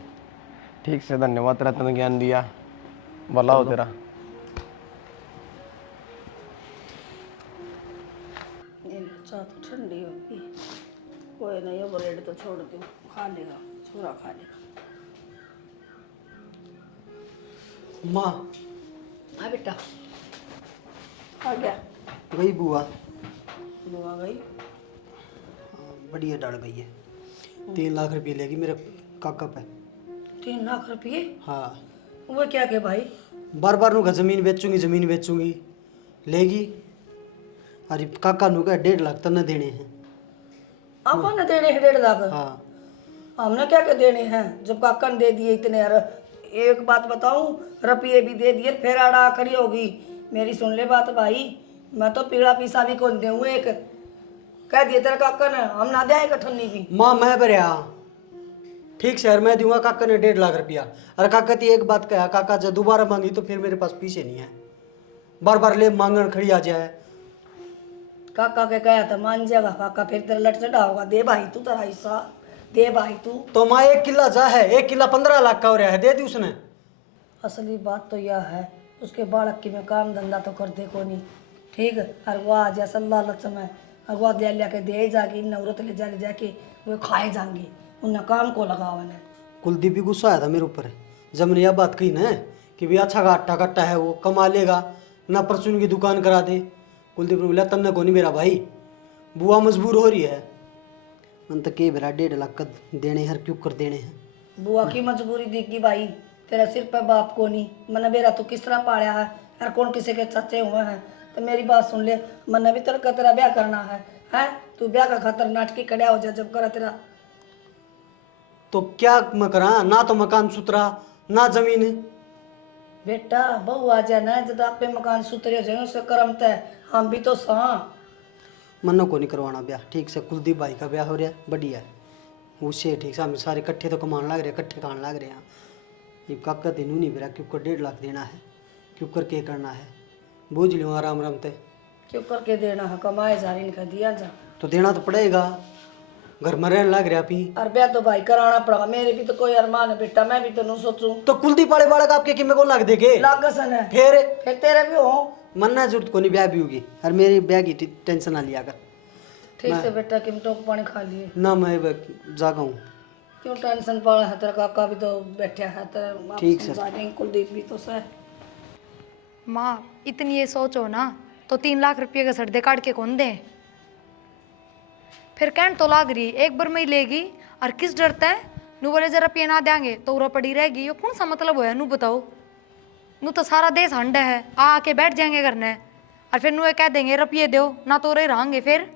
ठीक से, धन्यवाद तेरा, तूने ज्ञान दिया, भला हो तेरा। चाह तो ठंडी होगी, कोई नहीं है, ब्रेड तो छोड़ दो, खा लेगा, छोरा खा लेगा। माँ हाँ बेटा, आ गया। गई बुआ, बुआ गई। बढ़िया डर गई है। 3 लाख रुपये लेगी मेरे काका पे। 3 लाख रुपये? हाँ, वो क्या के भाई? बार बार नुका ज़मीन बेचूंगी लेगी। अरे काका नुका 1.5 लाख तन्ने देने हैं। आपने देने हैं 1.5 लाख? हाँ, हमने क्या के देने हैं जब काका ने दे दिए इतने। यार एक बात बताऊं, रुपये भी दे दिए, फिर आड़ा खड़ी होगी। मेरी सुन ले बात भाई, मैं तो पीड़ा पीसा भी कौन दे एक कह दिए तेरे काका ने, हम ना दे कठन्नी भी। माँ मैं भरया ठीक सर, मैं दूंगा काका ने 1.5 लाख रुपया। अरे काका ती एक बात कहा, काका जब दोबारा मांगी तो फिर मेरे पास पीछे नहीं है, बार बार ले मांगन खड़ी आ जाए। काका के कहा था मान जाएगा काका, फिर तेरा लट चढ़ा होगा, दे भाई तू तेरा हिस्सा दे भाई तू। तो माँ 1 किला जा है, 1 किला 15 लाख का हो रहा है, दे दी उसने। असली बात तो यह है उसके बालक की में काम धंधा तो कर दे को नहीं, ठीक है। और वो आ जाए सल्ला लच में अगवा दे लिया के दे जाके नवरत ले जाके वो खाए जाएंगे, उन काम को लगावा ने। कुलदीप भी गुस्सा आया था मेरे ऊपर जब मैंने यह बात कही ना कि भी अच्छा घाटा कट्टा है, वो कमा लेगा ना, परचून की दुकान करा दे। कुलदीप ने बोला तन्ने को नहीं मेरा भाई, बुआ मजबूर हो रही है। मन तो के मेरा 1.5 लाख का देने हैं, क्यों कर देने हैं। बुआ की मजबूरी दिखी भाई, तेरा सिर पे बाप को नहीं, मैंने मेरा तो किस तरह पाया है यार, कौन किसी के चच्चे हुए हैं। तो मेरी बात सुन ले, मैंने भी तेरा ब्याह करना है, हैं तू ब्याह का खातर नाटकी खड़ा हो जा जब करा तेरा। तो क्या मैं करा, ना तो मकान सुतरा ना जमीन। बेटा बहू आ जाए ना, जब आप पे मकान सुतरे हो जाए उसका कर्म तय, हम भी तो सा। मन्नो को नहीं करवाना ब्याह, ठीक से कुलदीप भाई का ब्याह हो रहा है, बढ़िया है उससे, ठीक से हम सारे इकट्ठे तो कमान लग रहे, इकट्ठे खान लग रहे हैं। ये काका तेनू नहीं मेरा क्यों कर 1.5 लाख देना है, क्यों कर के करना है, बूझ लियो आराम आराम ते। क्यों करके देना है, कमाए जा रही इनका दिया जा तो देना तो पड़ेगा, घर में रहने लग रहा पी। और ब्याह तो भाई कराना पड़ेगा, मेरे भी तो कोई अरमान है बेटा, मैं भी तो नहीं सोचूं। तो कुलदीप वाले बालक आपके कि मेरे को लग देगे लागसन है, फिर तेरे भी हो। मन्ना जरूरत को नहीं, ब्याह भी होगी, और मेरी ब्याह की टेंशन ना लिया कर। ठीक से बेटा, किम टोक पानी खा लिए ना मैं जागा हूँ। क्यों टेंशन पड़ा है, तेरा काका भी तो बैठा है, तेरा ठीक से। कुलदीप भी तो सह। माँ इतनी ये सोचो ना तो 3 लाख रुपये का सड़दे काट के कौन दे, फिर कहन तो लाग रही एक बार में ही लेगी। और किस डरता है नू बोले जरा रुपये ना देंगे तो उरा पड़ी रहेगी, ये कौन सा मतलब होया नू बताओ। नू तो सारा देश हंडा है, आके बैठ जाएंगे करने और फिर नू ये कह देंगे रुपये दो ना, तो रे रहेंगे फिर।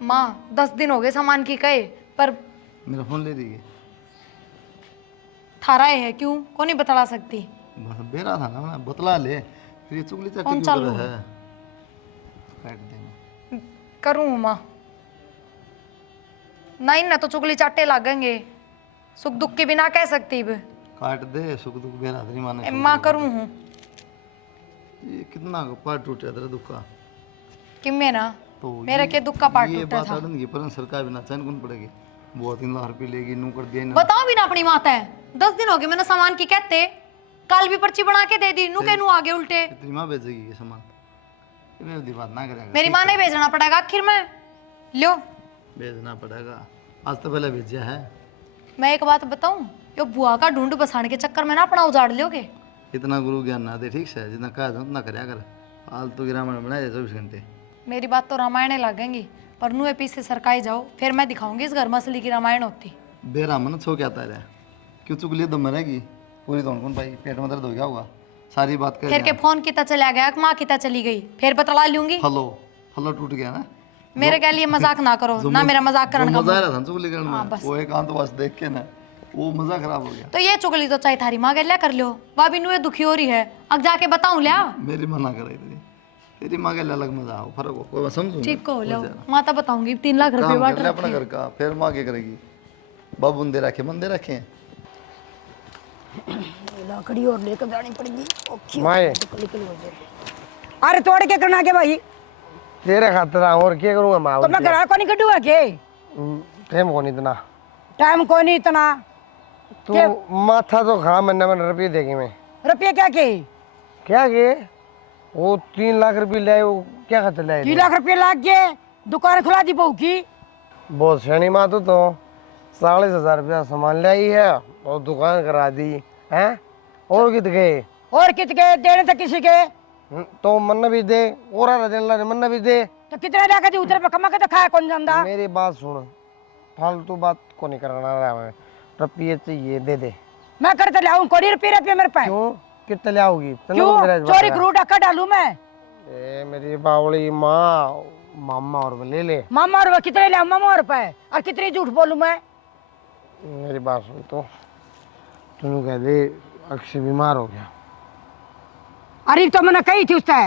माँ 10 दिन हो गए सामान की कहे, पर मेरा फोन ले दी थारा है क्यों को नहीं बता सकती। बस बेरा था ना, मैं बतला ले, फिर ये चुगली चाटी कौन क्यों चालू कर रहा है। काट देना करूँ माँ, नहीं ना तो चुगली चाटे लागेंगे, सुख दुख के बिना कह सकती अब। काट दे, सुख दुख बेरा नहीं माने। माँ करूँ हूँ ये कितना पार्ट टूटा तेरा दुख का, कि मैं ना तो मेरा के दुख का पार्ट ये टूटा बात था। आदन की पर सरकार बिना चैन कौन पड़ेगी, बहुत 3 लाख रुपये लेगी, नू कर दिया ना। बताओ भी ना अपनी माता है, 10 दिन हो गए मैंने सामान की कहते, कल भी पर्ची बना के दे दी, नू के नू आगे उल्टे। तेरी माँ भेजेगी ये सामान, ये भी बात ना करेगा। मेरी माँ ने भेजना पड़ेगा आखिर में, लो भेजना पड़ेगा, आज तो पहले भेजा है। मैं एक बात बताऊं, यो बुआ का ढूंढ बसाने के चक्कर में ना अपना उजाड़ लोगे। इतना गुरु ज्ञान ना दे, ठीक से, जितना कहा था उतना करया कर, फालतू की रामायण बनाए 24 घंटे। मेरी बात तो रामायण लगेंगी, पर नू पीस से सरकाई जाओ, फिर मैं दिखाऊंगी इस घर में असली की रामायण होती। बेरा मन छो क्या आता है, क्यों चुगली दम मरेगी पूरी, तो कौन भाई पेट में दर्द हो गया होगा, सारी बात कर। फिर के फोन किता चला गया, माँ किता चली गई, फिर बतला लूंगी। फलो फलो टूट गया ना, मेरे के लिए मजाक ना करो ना, मेरा मजाक करने का मजा आ मन। रहा था चुगली करने में, वो एक आंत बस देख के ना वो मजा खराब हो गया। तो ये चुगली तो चाहे थारी माँ के लिया कर लो, भाभी नुए दुखी हो रही है, अब जाके बताऊं लिया। मेरी मना कराई तेरी माँ के लिए अलग मजा आओ, फर्क हो कोई मैं समझूंगा। ठीक को लो, माता बताऊंगी 3 लाख रुपए काम बांट कर ले अपना रखे। घर का, फिर माँ क्या करेगी? बाबू ने दे रखे, मन दे रखे हैं। लकड़ी और लेकर जानी पड़ेगी। माए अरे तोड़ के करना के भाई, तेरे खातिर और क्या करूँगा माँ? तो मैं करा को नहीं कटूंगा के, टाइम को नहीं इतना, टाइम को नहीं इतना। तू माथा तो खा, मैंने रुपये देगी मैं। रुपये क्या के? क्या के? वो 3 लाख रुपये ले, वो क्या खाते ले? 3 लाख रुपये लाग गए, दुकान खुला दी बहू की। बहुत शनी माँ तो 40,000 रुपया सामान ले आई है और दुकान करा दी है। और कित गए? और कित के देने थे किसी के? तो मन भी दे, और देने मन भी दे। तो कितने लाख दी उधर पे कमा के तो खाया कौन जानता? मेरी बात सुन, फालतू बात को नहीं करना रहा मैं। रुपये चाहिए दे दे। मैं करते लाऊं कोई रुपये मेरे पास? क्यों? कितने ले आओगी? क्यों चोरी करूँ डका डालू मैं? ए मेरी बावली माँ, मामा और ले ले। मामा और कितने ले मामा और पे, और कितनी झूठ बोलूं मैं? मेरी बात सुन, तो तू कह दे अक्षय बीमार हो गया। अरे तो मैंने कही थी उससे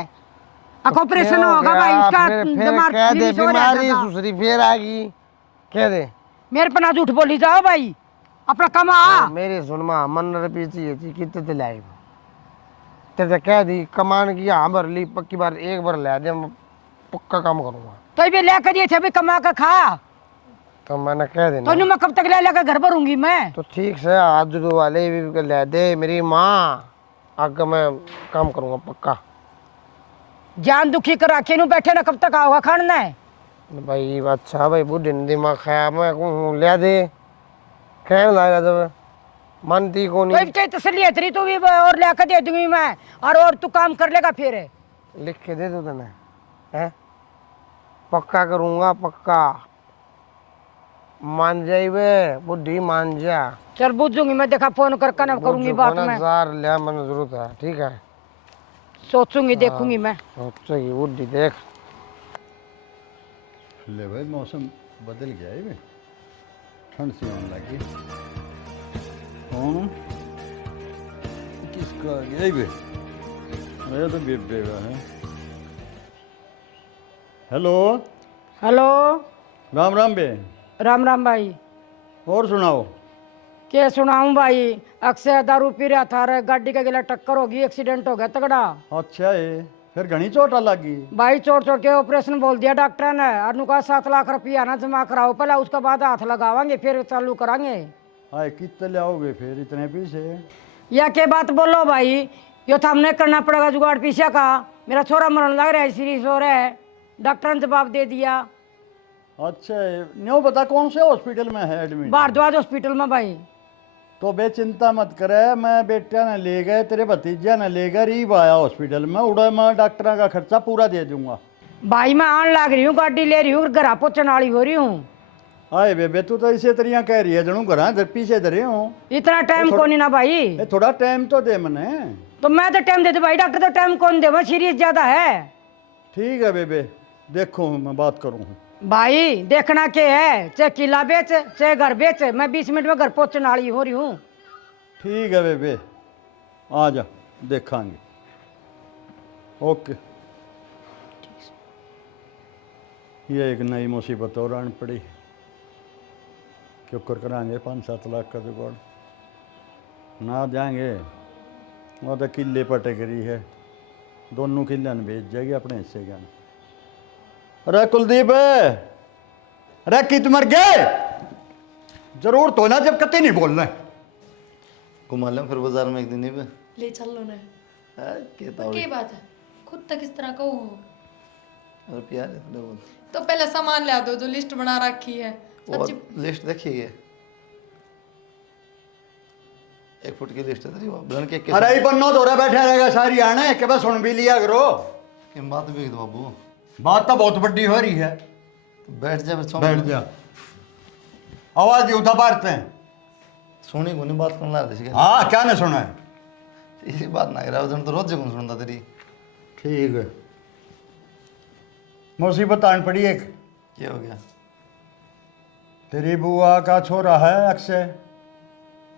ऑपरेशन होगा भाई उसका, दिमाग कह दे फिनिश हो रहा बीमारी था। दूसरी फिर आएगी, कह दे। मेरे पे ना झूठ बोली जाओ भाई, अपना कमा। मेरी सुन माँ, मन रुपये चाहिए थी, कितने ते लाई? तेरे कह दी कमान की, हाँ भर ली पक्की बार, एक बार ले दे, मैं पक्का काम करूँगा। तो भी लेकर दिए थे भाई, कमा कर खा। तो मैंने कह देना। तो मैं कब तक ले लेकर घर भरूंगी मैं? तो ठीक से आज वाले भी ले दे मेरी माँ, आगे मैं काम करूँगा पक्का। जान दुखी कर रखे नु बैठे ना, कब तक आओगा खाना है? भाई अच्छा भाई, बुढ़ी ने दिमाग खाया, मैं कहूँ ले दे, कहने लगा जब मानती को तो नहीं। इतनी तसल्ली है तेरी, तू भी और लेकर दे दूंगी मैं, और तू काम कर लेगा फिर। लिख के दे दो तेने, हैं? पक्का करूँगा पक्का, मान जाइए बुढ़ी, मान जा। चल बुझूंगी मैं, देखा फोन करके ना करूंगी बात मैं, लिया मैंने जरूरत है, ठीक है? सोचूंगी देखूंगी मैं। सोचेगी बुढ़ी, देख ले भाई मौसम बदल गया है, ठंड सी होने लगी। कौन किसका आ गया बे? मेरा तो बेबे का है। हेलो हेलो, राम राम बे। राम राम भाई। और सुनाओ। क्या सुनाऊं भाई, अक्सर दारू पी रहा था, रे गाड़ी का गिला टक्कर होगी, एक्सीडेंट हो गया तगड़ा। अच्छा है, फिर घनी चोट लगी? भाई चोट चोट के ऑपरेशन बोल दिया डॉक्टर ने, और नुका 7 लाख रुपया ना जमा कराओ पहले, उसके बाद हाथ लगावांगे फिर चालू करांगे। हाय कितने ले आओगे फिर इतने पैसे? या के बात बोलो भाई, यो तो हमने करना पड़ेगा जुगाड़ पीछे का। मेरा छोरा मरने लग रहा है, सीरियस हो रहा है, डॉक्टर ने जवाब दे दिया। अच्छा है, न्यू बता कौन से हॉस्पिटल में है एडमिट? भारद्वाज हॉस्पिटल में भाई। तो बे चिंता मत करे, मैं बेटा ने ले गए, तेरे भतीजा ने ले गए, रीब आया हॉस्पिटल में, उड़ा मैं डॉक्टर का खर्चा पूरा दे दूंगा। भाई मैं आन लग रही हूँ, गाड़ी ले रही हूँ, घर पहुँचने वाली हो रही हूँ। हाय बेबे, तू तो इसे तरिया कह रही है जनू घर इधर पीछे धरे हूँ। इतना टाइम कौन ना भाई, ए, थोड़ा टाइम तो दे मने। तो मैं तो टाइम देती भाई, डॉक्टर तो टाइम कौन दे, सीरियस ज्यादा है। ठीक है बेबे, देखो मैं बात करूँ। भाई देखना के है, चाहे किला बेच चाहे घर बेच, मैं 20 मिनट में घर पहुँचने वाली हो रही हूँ। ठीक है बेबे, आ जा देखांगे। ओके। ये एक नई मुसीबत और आन पड़ी, क्यों कर कराएंगे 5-7 लाख का जुगाड़ ना जाएंगे। वो तो किले पटे करी है, दोनों किले ने बेच जाएगी अपने हिस्से का। अरे कुलदीप, अरे कित मर गए? जरूर तो ना, जब कते नहीं बोलना है। घुमा लें फिर बाजार में एक दिन ही पे। ले चल लो ना। क्या बात है, खुद तक इस तरह का हो। रुपया ले थोड़े बहुत। तो पहले सामान ला दो जो लिस्ट बना रखी है। और लिस्ट देखिए, 1 फुट की लिस्ट है तेरी, वो ब्लन के अरे ये बन्नो दौरा बैठा रहेगा सारी आने के, बस सुन भी लिया करो। कि बात भी तो बाबू, बात तो बहुत बड़ी हो रही है। तो बैठ जा बच्चों, बैठ जा, आवाज ही उठा पारते हैं। सुनी को नहीं बात करना रहा। हाँ क्या नहीं सुना है? इसी बात ना करा, तो रोज जगह सुनता तेरी। ठीक है, मुसीबत आन पड़ी एक। क्या हो गया? तेरी बुआ का छोरा है अक्षय,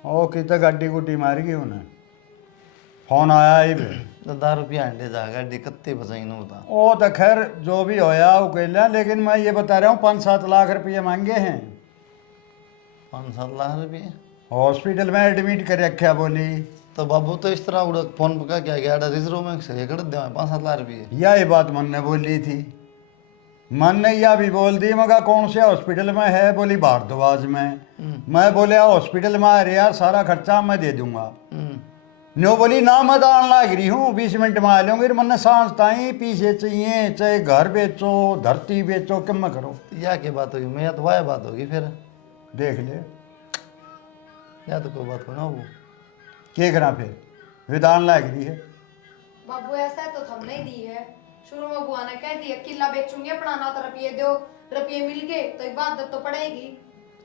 ओ कितने गाड़ी गुड्डी मार गई उन्हें, फोन आया ही बे। तो 10 रुपया अंडे जाएगा दिक्कत बचाई ना होता। ओ तो खैर जो भी होया वो कह लिया, लेकिन मैं ये बता रहा हूँ 5-7 लाख रुपये मांगे हैं। 5-7 लाख रुपये? हॉस्पिटल में एडमिट कर रखा बोली। तो बाबू तो इस तरह उड़ा फोन पका क्या गया रिजर्व में से कर दे 5-7 लाख रुपये। यही बात मन ने बोली थी, मन ने यह भी बोल दी, मगर कौन से हॉस्पिटल में है, बोली भारद्वाज में। मैं बोले हॉस्पिटल में आ रही यार, सारा खर्चा मैं दे दूंगा। नो बोली ना मैं दान लाग रही हूँ, 20 मिनट में आ लूँगी। मैंने सांस ताई पीछे चाहिए, चाहे घर बेचो धरती बेचो, कम में करो। या क्या बात होगी? मैं तो वह बात होगी फिर। देख ले या तो कोई बात हो ना वो क्या करा फिर, विधान लाग रही है। बाबू ऐसा तो हमने ही दी है, शुरू में बुआ ने कह दिया किला बेचूंगी अपना, ना तो रुपये दो, रुपये मिल गए तो इबादत तो पड़ेगी।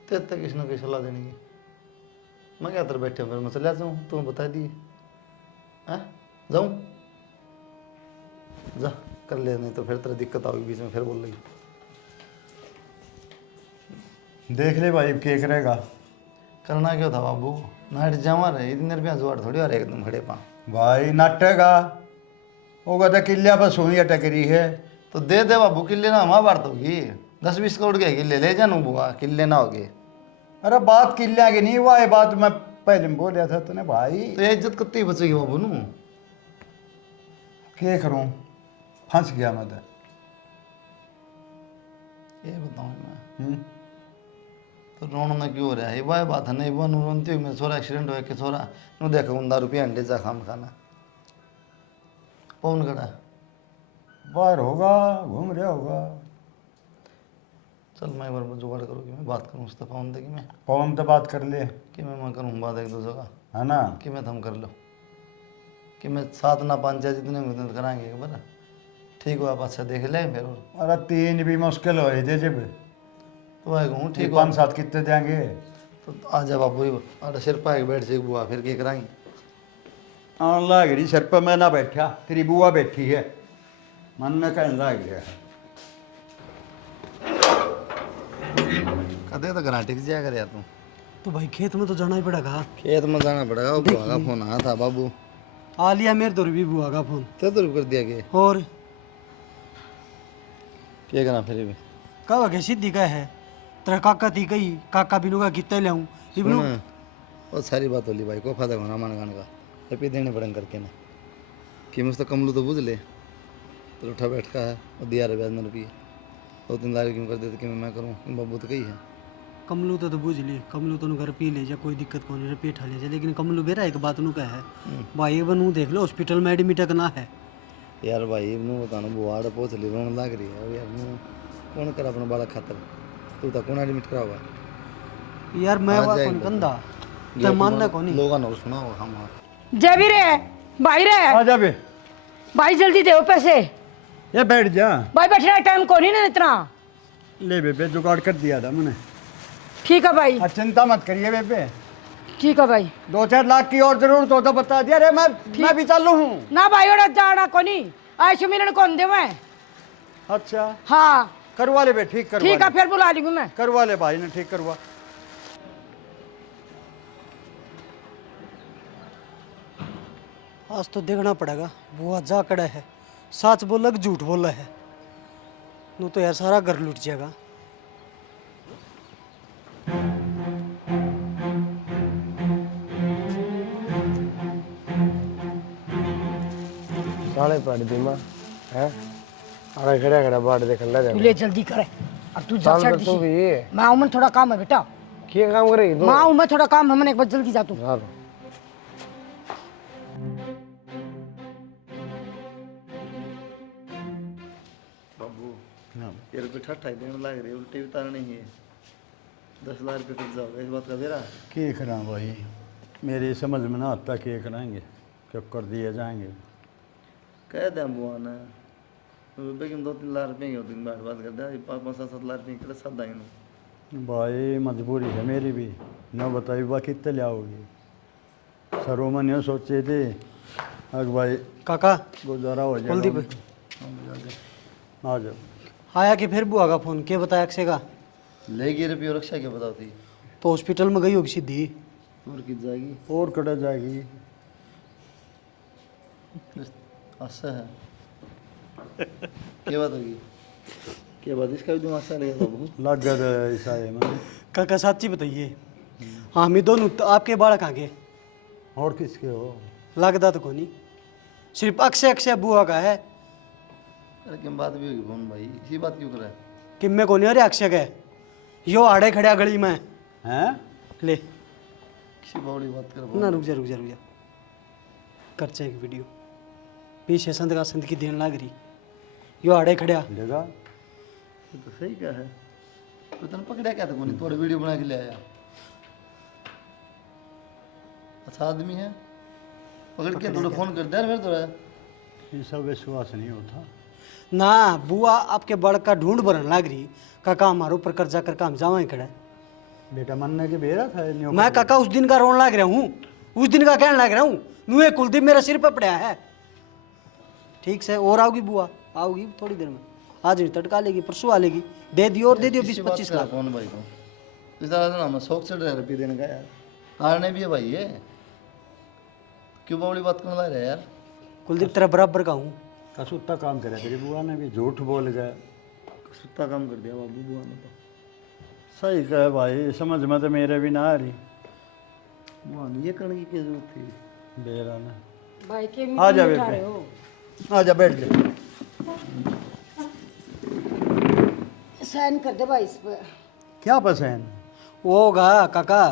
तेरे तक किसी न कोई सलाह देने की। मैं क्या तेरे बैठे हूँ, फिर मैं चला जाऊँ, तुम बता दिए। हाँ जाऊँ? जा कर ले, नहीं तो फिर तेरा दिक्कत आओगी बीच में, फिर बोल रही। देख ले भाई क्या करेगा। करना क्या था बाबू, नाइट जमा रहे, इतने रुपया जुआड़ थोड़ी आ रहे एकदम खड़े पा। भाई नाटेगा होगा तो किलिया पर सुई अटक रही है। तो दे दे बाबू, किले ना हमारा बात होगी। 10-20 करोड़ के किले ले जानू बुआ, किले ना होगे। अरे बात किलिया की नहीं हुआ, ये बात मैं पहले में बोलिया था तूने भाई। तो ये इज्जत कितनी बचेगी बाबू नू? क्या करूं, फंस गया मैं तो। ये बताऊँ मैं, तो रोना ना क्यों हो रहा है? वह बात है नहीं, वो रोनती हुई मेरा छोरा एक्सीडेंट हो के छोरा नू देखो 10 रुपया अंडे जा खाम खाना कौन खड़ा? बाहर होगा, घूम रहा होगा। चल मैं एक बार जुगाड़ करूँ कि मैं बात करूँ उससे फोन दे कि मैं फोन तो बात कर ले कि मैं करूँ बात एक दो जगह, है ना, कि मैं थम कर लो कि मैं 7 ना 5 या जितने मदद कराएंगे बरा ठीक हुआ अच्छा देख ले फिर। अरे 3 भी मुश्किल हो दे जब, तो वह कहूँ ठीक 5-7 कितने देंगे। तो आ जा बाबू ही अरे सिर पाए बैठ से बुआ फिर क्या कराएंगे? आन लाग रही सर पर, मैं ना बैठा, तेरी बुआ बैठी है, मन ने कहने लाग गया। कदे तो ग्रांटी की जाया कर यार तू। तो भाई खेत में तो जाना ही पड़ेगा। खेत में जाना पड़ेगा, वो बुआ का फोन आया था बाबू। आ लिया मेरे तो भी बुआ का फोन। तो कर दिया कि और क्या करना फिर भी? कब के सीधी का है तेरा काका थी कही, काका बिनू का कितने ले आऊं इब्नू। बहुत सारी बात होली भाई, को फायदा होना मान गान का रुपये देने पड़ेंगे करके ना कि मुझसे कमलू तो बुझ ले। तो उठा बैठ का है और दिया रुपया 2-3 लाख क्यों कर देते कि मैं करूँ? बाबू तो कही है कमलू तो बुझ ली, कमलू तो घर पी ले जा, कोई दिक्कत को नहीं, पेट ले जा। लेकिन कमलू बेरा एक बात नु कह है भाई बनू देख लो हॉस्पिटल में एडमिट करना है यार भाई नू बताना बुआड़ पहुँच ली रोन लग रही है यार नू कौन कर अपना बालक खातर तू तो कौन एडमिट करावा यार। मैं आ वो जाएगा। कौन कंधा ते मानना को नहीं। लोगों ने सुना होगा हम जय भी रे भाई रे, आ जा बे, भाई जल्दी दे पैसे। ये बैठ जा। भाई बैठने का टाइम को नहीं ना इतना। ले बेबे जुगाड़ कर दिया था मैंने। ठीक है भाई, चिंता मत करिए बेबे, ठीक है भाई। 2-4 लाख की और जरूरत हो तो बता दिया रे, मैं भी चालू हूँ। ना भाई और जाना को नहीं, ऐसे मिलन कौन दे मैं। अच्छा हाँ करवा ले बे, ठीक करवा ठीक है, ले। फिर बुला लूंगी मैं। करवा ले भाई ने, ठीक करवा। आज तो देखना पड़ेगा बुआ जा कड़ा है, सच बोला कि झूठ बोला है। नू तो यार सारा घर लुट जाएगा। साले पड़ दी मां है, अरे खड़ा खड़ा बाट देख ले तू ले जल्दी करे, अब तू जा चढ़ तू भी मैं आऊँ, मैं थोड़ा काम है बेटा। क्या काम करेगी तू? मैं आऊँ, मैं थोड़ा काम है, मैंने एक बार जल्दी जा तू। हाँ बाबू ये रुपये ठट्ठा देने लग रही उल्टी उतारनी है 10 लाख रुपये कट जाओगे इस बात का बेरा। क्या करा भाई, मेरी समझ में ना आता क्या कराएंगे, क्या कर दिए जाएंगे। कह दें बुआ ने रुपये की 2-3 लाख रुपये की होती बात कर दे 5-7 लाख रुपये की सादा ही नहीं भाई मजबूरी है मेरी भी, न बताई बा कितने ले आओगी। सरों में नहीं सोचे थे अग भाई काका गुजारा हो कुलदीप जाएगा। आ जाओ। आया कि फिर बुआ का फोन के बताया अक्षय का? ले गई रुपये रक्षा के बताती तो हॉस्पिटल में गई होगी सीधी। और कित जाएगी और कड़ा जाएगी। अच्छा है क्या बात होगी क्या बात इसका भी दिमाग सा लगेगा बाबू लग गया ऐसा है मैंने। काका सच्ची बताइए, हाँ मैं दोनों तो आपके बालक आगे और किसके हो? लगता तो कोनी, सिर्फ अक्षय अक्षय बुआ का है। अरे क्या बात भी होगी फोन भाई इसी बात क्यों करे कि मैं कोनी अरे अक्षय का है, यो आड़े खड़िया गली में हैं? ले किसी बावड़ी बात कर ना। रुक जा कर एक वीडियो पीछे संत का संत की देन लाग रही, यो आड़े खड़िया देखा? ये तो सही क्या है तो तने पकड़ा क्या था कोनी थोड़ा वीडियो बना के ले आया अच्छा आदमी है पकड़ के थोड़ा फोन कर दे मेरे थोड़ा ये सब विश्वास नहीं होता। ना। बुआ आपके बड़ का ढूंढ भरन लाग रही, काका हमारे ऊपर कर्जा कर काम जावा ही खड़ा है। बेटा मनने के बेरा था न्यू मैं काका उस दिन का रोन लाग रहा हूँ, उस दिन का कहने लग रहा हूँ, नुए कुलदीप मेरा सिर पर पड़ा है। ठीक से और आओगी बुआ, आओगी थोड़ी देर में, आज नहीं तटका लेगी, परसों आ लेगी, दे दियो और दे दियो 20-25 लाख। कौन भाई को इस तरह ना मैं शौक से रह रुपये देने का यार कारण भी है भाई ये क्यों बावड़ी बात करने लग रहा है यार कुलदीप तेरा बराबर का हूँ। कसूत्ता काम करे तेरी बुआ ने भी, झूठ बोल गए। सुत्ता काम कर दिया बाबू बुआ ने तो सही कहे भाई, समझ में तो मेरे भी ना आ रही। बुआ ने ये करने की क्या जरूरत थी बेरा ने भाई के आ जा मीटिंग उठा रहे बेटे, हो। आ जा बैठ जा। साइन कर दे भाई इस पर। क्या पसंद? वो होगा काका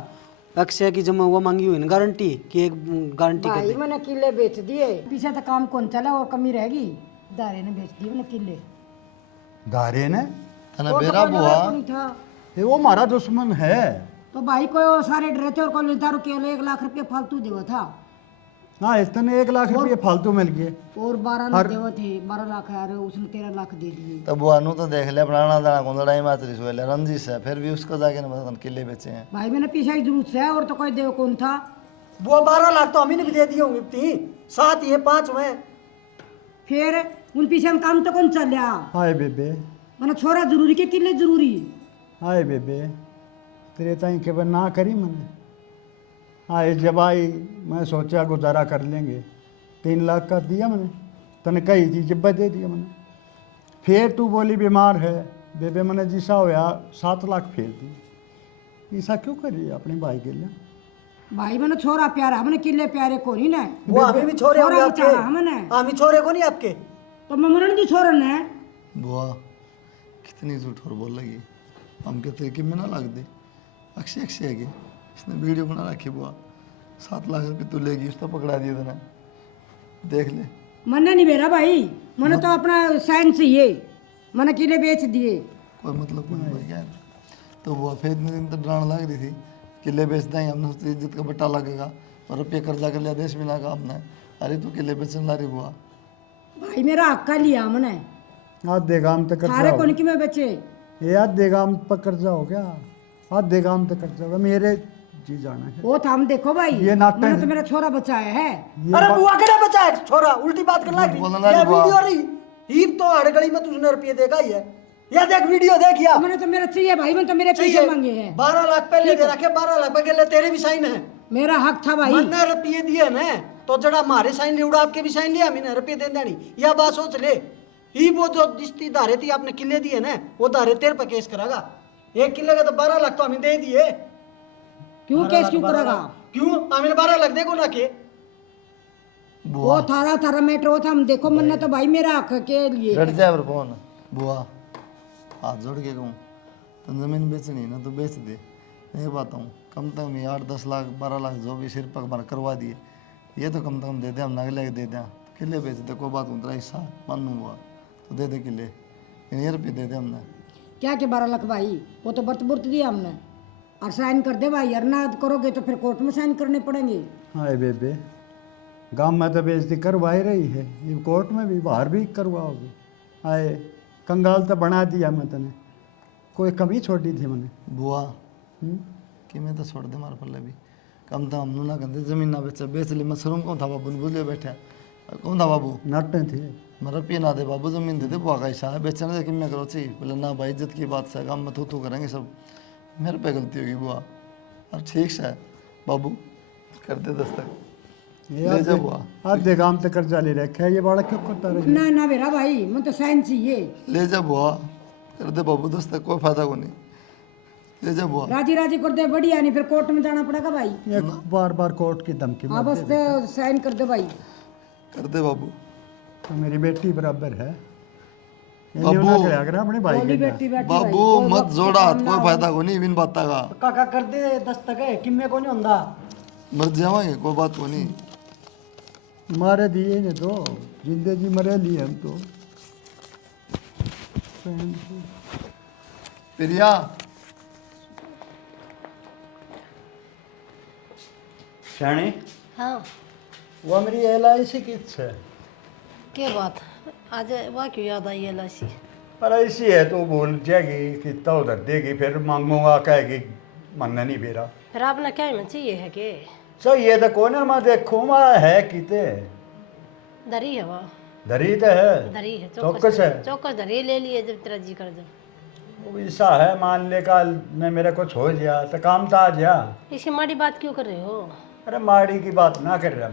अक्षय की जमा हुआ मांगी हुई ना गारंटी कि एक गारंटी कर भाई दे। मैंने किले बेच दिए, पीछे तो काम कौन चला और कमी रहेगी। दारे ने बेच दिए मैंने किले। दारे ने? तना और तो बेरा कोई बुआ लगा नहीं था। ये वो हमारा दुश्मन है। तो भाई कोई और सारे डरे थे और कोई लेता केवल 1 लाख रुपये फालतू देवा था हाँ इतने 1 लाख रुपये फालतू मिल गए। और 12 लाख देवा थे, 12 लाख यार उसने 13 लाख दे दिए। तब बुआ नु तो देख ले पुराना दाना कौन लड़ाई मातरी सोले रंजिश है फिर भी उसको जाके ना बता किले बेचे हैं भाई मैंने पीछे की जरूरत है और तो कोई देव कौन था। वो 12 लाख तो हमें भी दे दिए होंगे, 7 ये 5 में। फिर उन पीछे हम काम तो कौन चल रहा। हाय बेबे, मैंने छोरा जरूरी के किले जरूरी। हाय बेबे, तेरे ताई के बन ना करी मैंने। हाय जब आई मैं सोचा गुजारा कर लेंगे, 3 लाख कर दिया मैंने, तने कही थी जब्बा दे दिया मैंने। फिर तू बोली बीमार है बेबे, मैंने जिसा होया 7 लाख फेर दी। ऐसा क्यों करी अपने भाई के लिए? भाई मैंने छोरा प्यारा, हमने किले प्यारे को नहीं ना। वो हमें भी छोरे होंगे छोरा आपके, बेचारा हमने हम ही छोरे को नहीं आपके। तो मैं मरण दी छोरन है। बुआ कितनी झूठ और बोल लगी हम कहते कि मैं ना लग दे अक्षय अक्षय है इसने वीडियो बना रखी बुआ 7 लाख रुपये तू लेगी उसको पकड़ा दिया था देख ले मैंने नहीं बेरा भाई, मैंने तो अपना साइन से ही मैंने किले बेच दिए। कोई मतलब कोई भाई यार तो बुआ फिर इतने दिन तो डराने लग रही थी किले बेच देंगे हमने उससे इज्जत का बट्टा लगेगा और रुपये कर्जा कर लिया देश में लगा हमने अरे तू किले बेचने ला रही बुआ भाई मेरा हक का लिया हमने, आधे काम तक सारे कौन की में बचे। ये आधे काम पर कर्जा हो गया, आधे काम तक कर्जा होगा मेरे जी जाना है। वो था हम देखो भाई, ये नाटक मैंने है। तो मेरा छोरा बचाया है। अरे बुआ के बचा है छोरा, उल्टी बात करने लग बोलने रही। लगी ये बुआ। वीडियो रही ईब तो हर गली में तुझने रुपये देगा ही है। या देख वीडियो देख या मैंने तो मेरा चाहिए भाई, मैंने तो मेरे पैसे मांगे हैं। 12 लाख पहले दे रखे, 12 लाख पहले तेरे भी साइन है। मेरा हक था भाई। मैंने रुपये दिए ना तो जड़ा हमारे साइन लिया आपके भी साइन लिया, मैंने रुपये दे देनी। या बात सोच ले, ई वो जो जिसकी धारे थी आपने किले दिए ना वो धारे तेरे पर केस करागा। 1 किले का तो 12 लाख तो हमें दे दिए। क्यों केस क्यों करेगा? क्यों हमें 12 लाख देखो ना के वो थारा थारा मैटर वो था हम देखो, मैंने तो भाई मेरा हक के लिए। रट जाए कौन बुआ हाथ जोड़ के कहूँ तो ज़मीन बेचनी है ना तो बेच दे नहीं पाता हूँ कम से कम 8-10 लाख 12 लाख जो भी सिर पर करवा दिए ये तो कम से कम दे दे हम नगले दे दें किले बेच दे कोई बात उतरा हिस्सा मानू हुआ तो दे दे किले ये रुपये दे दे हमने क्या के 12 लाख भाई, वो तो बर्त बुर्त दिया हमने। और साइन कर दे भाई, अरना करोगे तो फिर कोर्ट में साइन करने पड़ेंगे। हाय बेबे, गांव में तो बेइज्जती करवाई रही है, ये कोर्ट में भी बाहर भी करवाओगी। हाय कंगाल तो बना दिया मैं तने, कोई कमी छोड़ी थी मैंने। बुआ कि मैं तो छोड़ दे मार पल्ले भी कम तो हम ना कहते जमीन ना बेच ली मशरूम कौन था बाबू बुझ बैठा कौन था बाबू नटे थे मेरा पीना दे बाबू, जमीन दे दे, बुआ का हिस्सा है, बेचने दे कि मैं करो ची बोले ना भाई, इज्जत की बात से काम में थू करेंगे सब, मेरे पे गलती होगी बुआ। और ठीक से बाबू कर दे दस्तक, ले जा बुआ, आधे काम तो कर्जा ले रखा है, ये बड़ा क्यों करता रहे? ना ना बेरा भाई मुझे तो साइन चाहिए। ले जा बुआ, कर दे बाबू दस्तक, कोई फायदा को नहीं, ले जा बुआ। राजी राजी कर दे, बढ़िया नहीं फिर कोर्ट में जाना पड़ेगा भाई। ये बार बार कोर्ट की धमकी हाँ मत बस दे। तो साइन कर दे भाई। कर दे बाबू। तो मेरी बेटी बराबर है, बाबू। अपने भाई बोली के साथ। बेटी बेटी बाबू मत जोड़ा हाथ, कोई फायदा को नहीं बिन बाता का, काका कर दे दस्तक है किम्मे को नहीं होंदा। मर जावांगे कोई बात को नहीं। मारे दिए ने तो जिंदे जी मरे लिए हम तो। प्रिया शानी, हाँ वो मेरी LIC की है। क्या बात, आज वह क्यों याद आई LIC? पर ऐसी है तो बोल जाएगी कि तो उधर देगी, फिर मांगूंगा कहेगी मानना नहीं मेरा। फिर आपने क्या में चाहिए है कि सही ये तो कौन है, मैं देखूँ मैं है किते दरी है वह? धरी तो है, दरी है, चौकस है। चौकस दरी ले लिए जब तेरा जी कर दो। वो ऐसा है, मान ले कल ने मेरा कुछ हो गया तो काम तो आ जा। इसी माड़ी बात क्यों कर रहे हो? अरे माड़ी की बात ना कर रहा,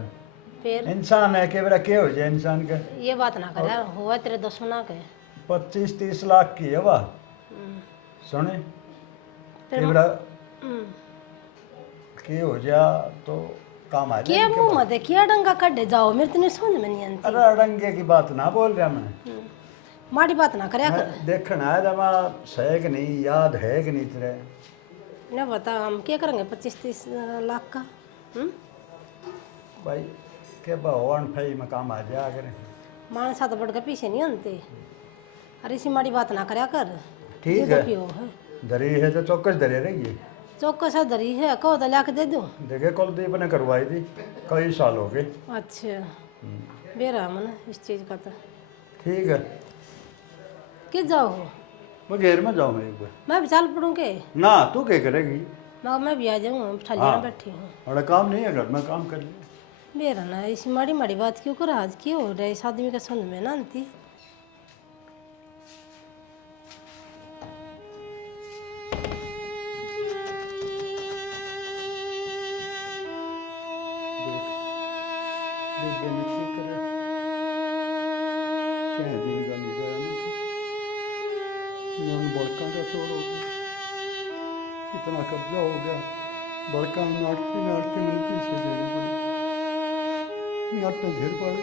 फिर इंसान है, के बेरा क्या हो जाए इंसान का। ये बात ना करे, हुआ तेरे दुश्मना के। 25-30 लाख की है वह, सुने के बेरा के हो जा तो काम आ क्या जाए। मुंह मत किया डंगा कड्डे जाओ, मेरे तो नहीं समझ में नहीं आती। अरे अड़ंगे की बात ना बोल रहा मैं, माड़ी बात ना करे कर। देखना है जमा है कि नहीं, याद है कि नहीं तेरे। ना बता हम क्या करेंगे 25-30 लाख का? भाई के भगवान भाई में काम आ जाया करें। मान साथ बढ़ के पीछे नहीं आनते। अरे इसी माड़ी बात ना करे कर। ठीक ये तो है, क्यों है? धरी है तो चौकस धरे रहिए। चौकस है दरी है, कहो तो लाके दे दूं। देखे कुलदीप ने करवाई थी, कई साल हो गए। अच्छा बेरा मन इस चीज़ का तो ठीक है, किस जाओ हो? मैं घेर में जाऊँ एक बार। मैं भी चाल पड़ूँ के? ना तू क्या करेगी? मैं भी आ जाऊँ, ठलिया हाँ। बैठी हूँ। बड़ा काम नहीं है घर में, काम कर लिया। बेरा ना इसी माड़ी माड़ी बात क्यों कर, आज क्यों हो रहा है इस आदमी का समझ में ना आती। कितना कब्जा हो गया, बड़का नाटती नाटती मैंने पीछे देनी पड़ी, नाटने घेर पड़े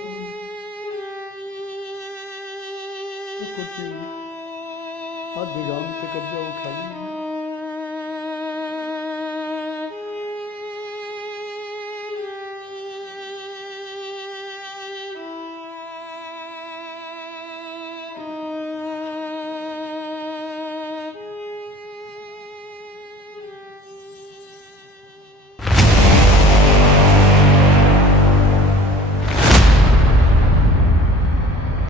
तो कुछ नहीं, आधे गांव से कब्जा उठा लिया।